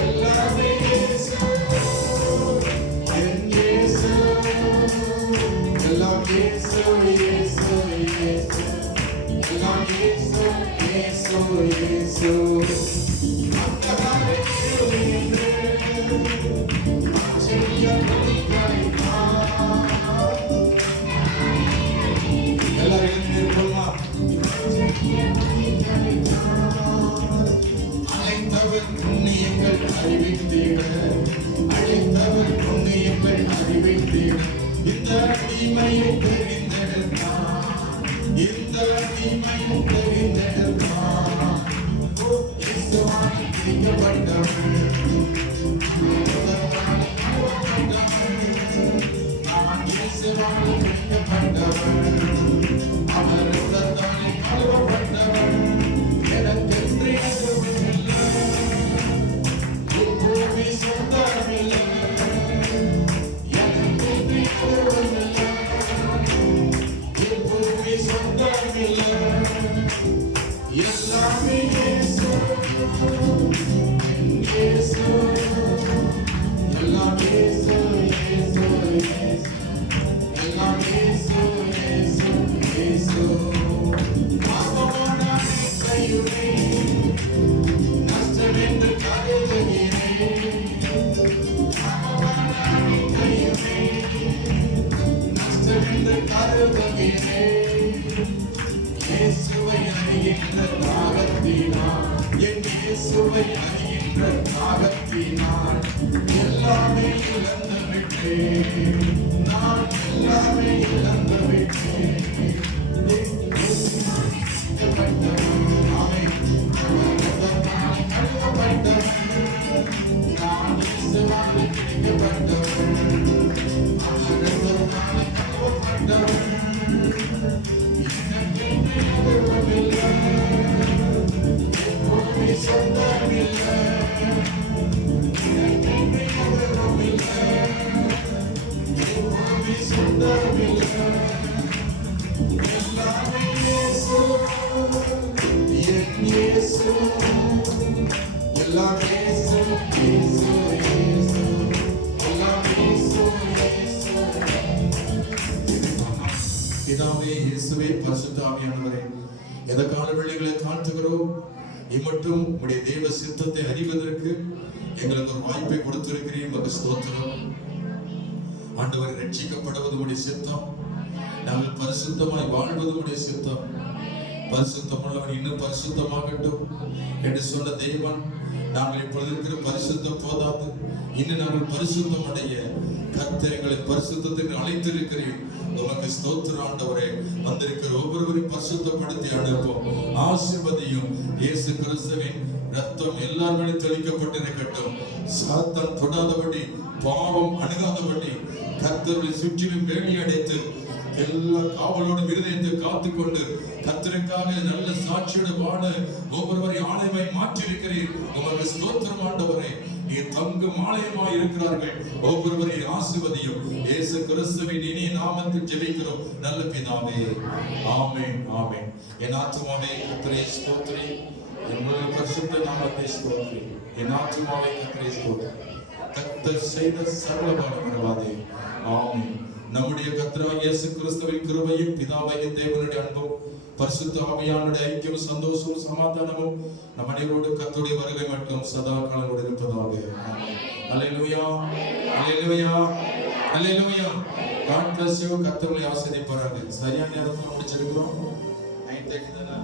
எல்லாமே இயேசு, என் இயேசு. எல்லாம் இயேசு, இயேசு, இயேசு. எல்லாம் இயேசு, இயேசு, இயேசு. அந்த காலையில் ஆச்சரியம் வெளிப்படுகிறார். எல்லாரும் அழைத்தவர் புண்ணியங்கள் அறிவித்தீட, அழைத்தவர் புண்ணியங்கள் அறிவித்தீட, இந்த அடிமையை தெரிந்தெடுத்தான், இந்த அடிமையை தெரிந்தெடுத்தான். இயேசுவால் பிடிக்கப்பட்டவன், நான் இயேசுவால் பிடிக்கப்பட்டவன், அவர் ரத்தத்தாலே கழுவப்பட்டவன், எனக்கென்று எதுவும் இல்லை, எப்போதுமே சொந்தமில்லை, எனக்கென்று எதுவும் இல்லை, எப்போதுமே சொந்தமில்லை, எல்லாமே இயேசு, இயேசு, எல்லாம் இயேசு, இயேசு, இயேசு, எல்லாம் இயேசு, இயேசு, இயேசு. பாவமான அனைத்தையுமே நஷ்டம் என்று கருதுகிறேன், பாவமான அனைத்தையுமே நஷ்டம் என்று கருதுகிறேன். இயேசுவை அறிகின்ற தாகத்தினால், என் இயேசுவை அறிகின்ற தாகத்தினால் எல்லாமே இழந்து விட்டேன், நான் எல்லாமே இழந்து விட்டேன். நான் இயேசுவால் பிடிக்கப்பட்டவன், அவர் ரத்தத்தால் கழுவப்பட்டவன், எனக்கென்று எதுவும் இல்லை, எப்போதுமே சொந்தமில்லை, எனக்கென்று எதுவும் இல்லை, எப்போதுமே சொந்தமில்லை, எல்லாமே இயேசு, என் இயேசு, எல்லாம் இயேசு, இயேசு, இயேசு, எல்லாம் இயேசு, இயேசு. பிதாவே, இயேசுவே, பரிசுத்த ஆவியானவரே, எதற்கான வேளைகளை தாழ்த்துகிறோம். இம்மட்டும் உம்முடைய தேவ சித்தத்தை அறிவதற்கு எங்களுக்கு ஒரு வாய்ப்பை கொடுத்திருக்கிறீர். உமக்கு ஸ்தோத்திரம். ஆண்டவரை ரட்சிக்கப்படுவது உம்முடைய சித்தம், நாங்கள் பரிசுத்தமாய் வாழ்வது உம்முடைய சித்தம். பரிசுத்தமுள்ளவன் இன்னும் பரிசுத்தமாகட்டும் என்று சொன்ன தேவன், நாங்கள் இப்பொழுது இருக்கிற பரிசுத்தம் போதாது, இன்னும் நாங்கள் பரிசுத்தம் அடைய கர்த்தர் எங்களை பரிசுத்தத்துக்கு அழைத்திருக்கிறீர். உமக்கு ஸ்தோத்திரம் ஆண்டவரே. வந்திருக்கிற ஒவ்வொருவரையும் பரிசுத்தப்படுத்தி அனுப்பும், ஆசீர்வதியும். இயேசு கிறிஸ்துவின் ரத்தம் எல்லாருமே தெளிக்கப்பட்டிருக்கட்டும். சாத்தான் தொடாதபடி, பாவம் அணுகாதபடி கர்த்தர்களை சுற்றிலும் வேலி அடைத்து எல்லா காவலோடும் இருதயத்தை காத்துக்கொண்டு கர்த்தருக்காக நல்ல சாட்சியோடு வாழ ஒவ்வொருவரையும் ஆலயமாய் மாற்றியிருக்கிறீர். உமக்கு ஸ்தோத்திரம் ஆண்டவரே. நீ தங்கும் ஆலயமாய் இருக்கிறார்கள். ஒவ்வொருவரை ஆசீர்வதியும். இயேசு கிறிஸ்துவின் இனிய நாமத்தில் ஜெபிக்கிறோம் நல்ல பிதாவே. ஆமென், ஆமென். என் ஆத்துமாவே கர்த்தரை ஸ்தோத்திரி, என் முழு பரிசுத்த நாமத்தை ஸ்தோத்திரி. என் ஆத்துமாவே கர்த்தரை ஸ்தோத்திரி. கர்த்தர் செய்த சகல மறவாதே. ஆமென். நம்முடைய கர்த்தராகிய இயேசு கிறிஸ்துவின் கிருபையும், பிதாவாகிய தேவனுடைய அன்பும், பரிசுத்த ஆவியானுடைய ஐக்கியம், சந்தோஷமும், சமாதானமும் நம் அனைவரோடு கர்த்தருடைய வருகை மட்டும் சதா காலங்களோடு இருப்பதாக. அல்லேலூயா, அல்லேலூயா, அல்லேலூயா. God bless you. கர்த்தர் உங்களை ஆசீர்வதிப்பாராக. சரியான நேரத்துல முடிச்சிருக்கிறோம். 9:30 தானே.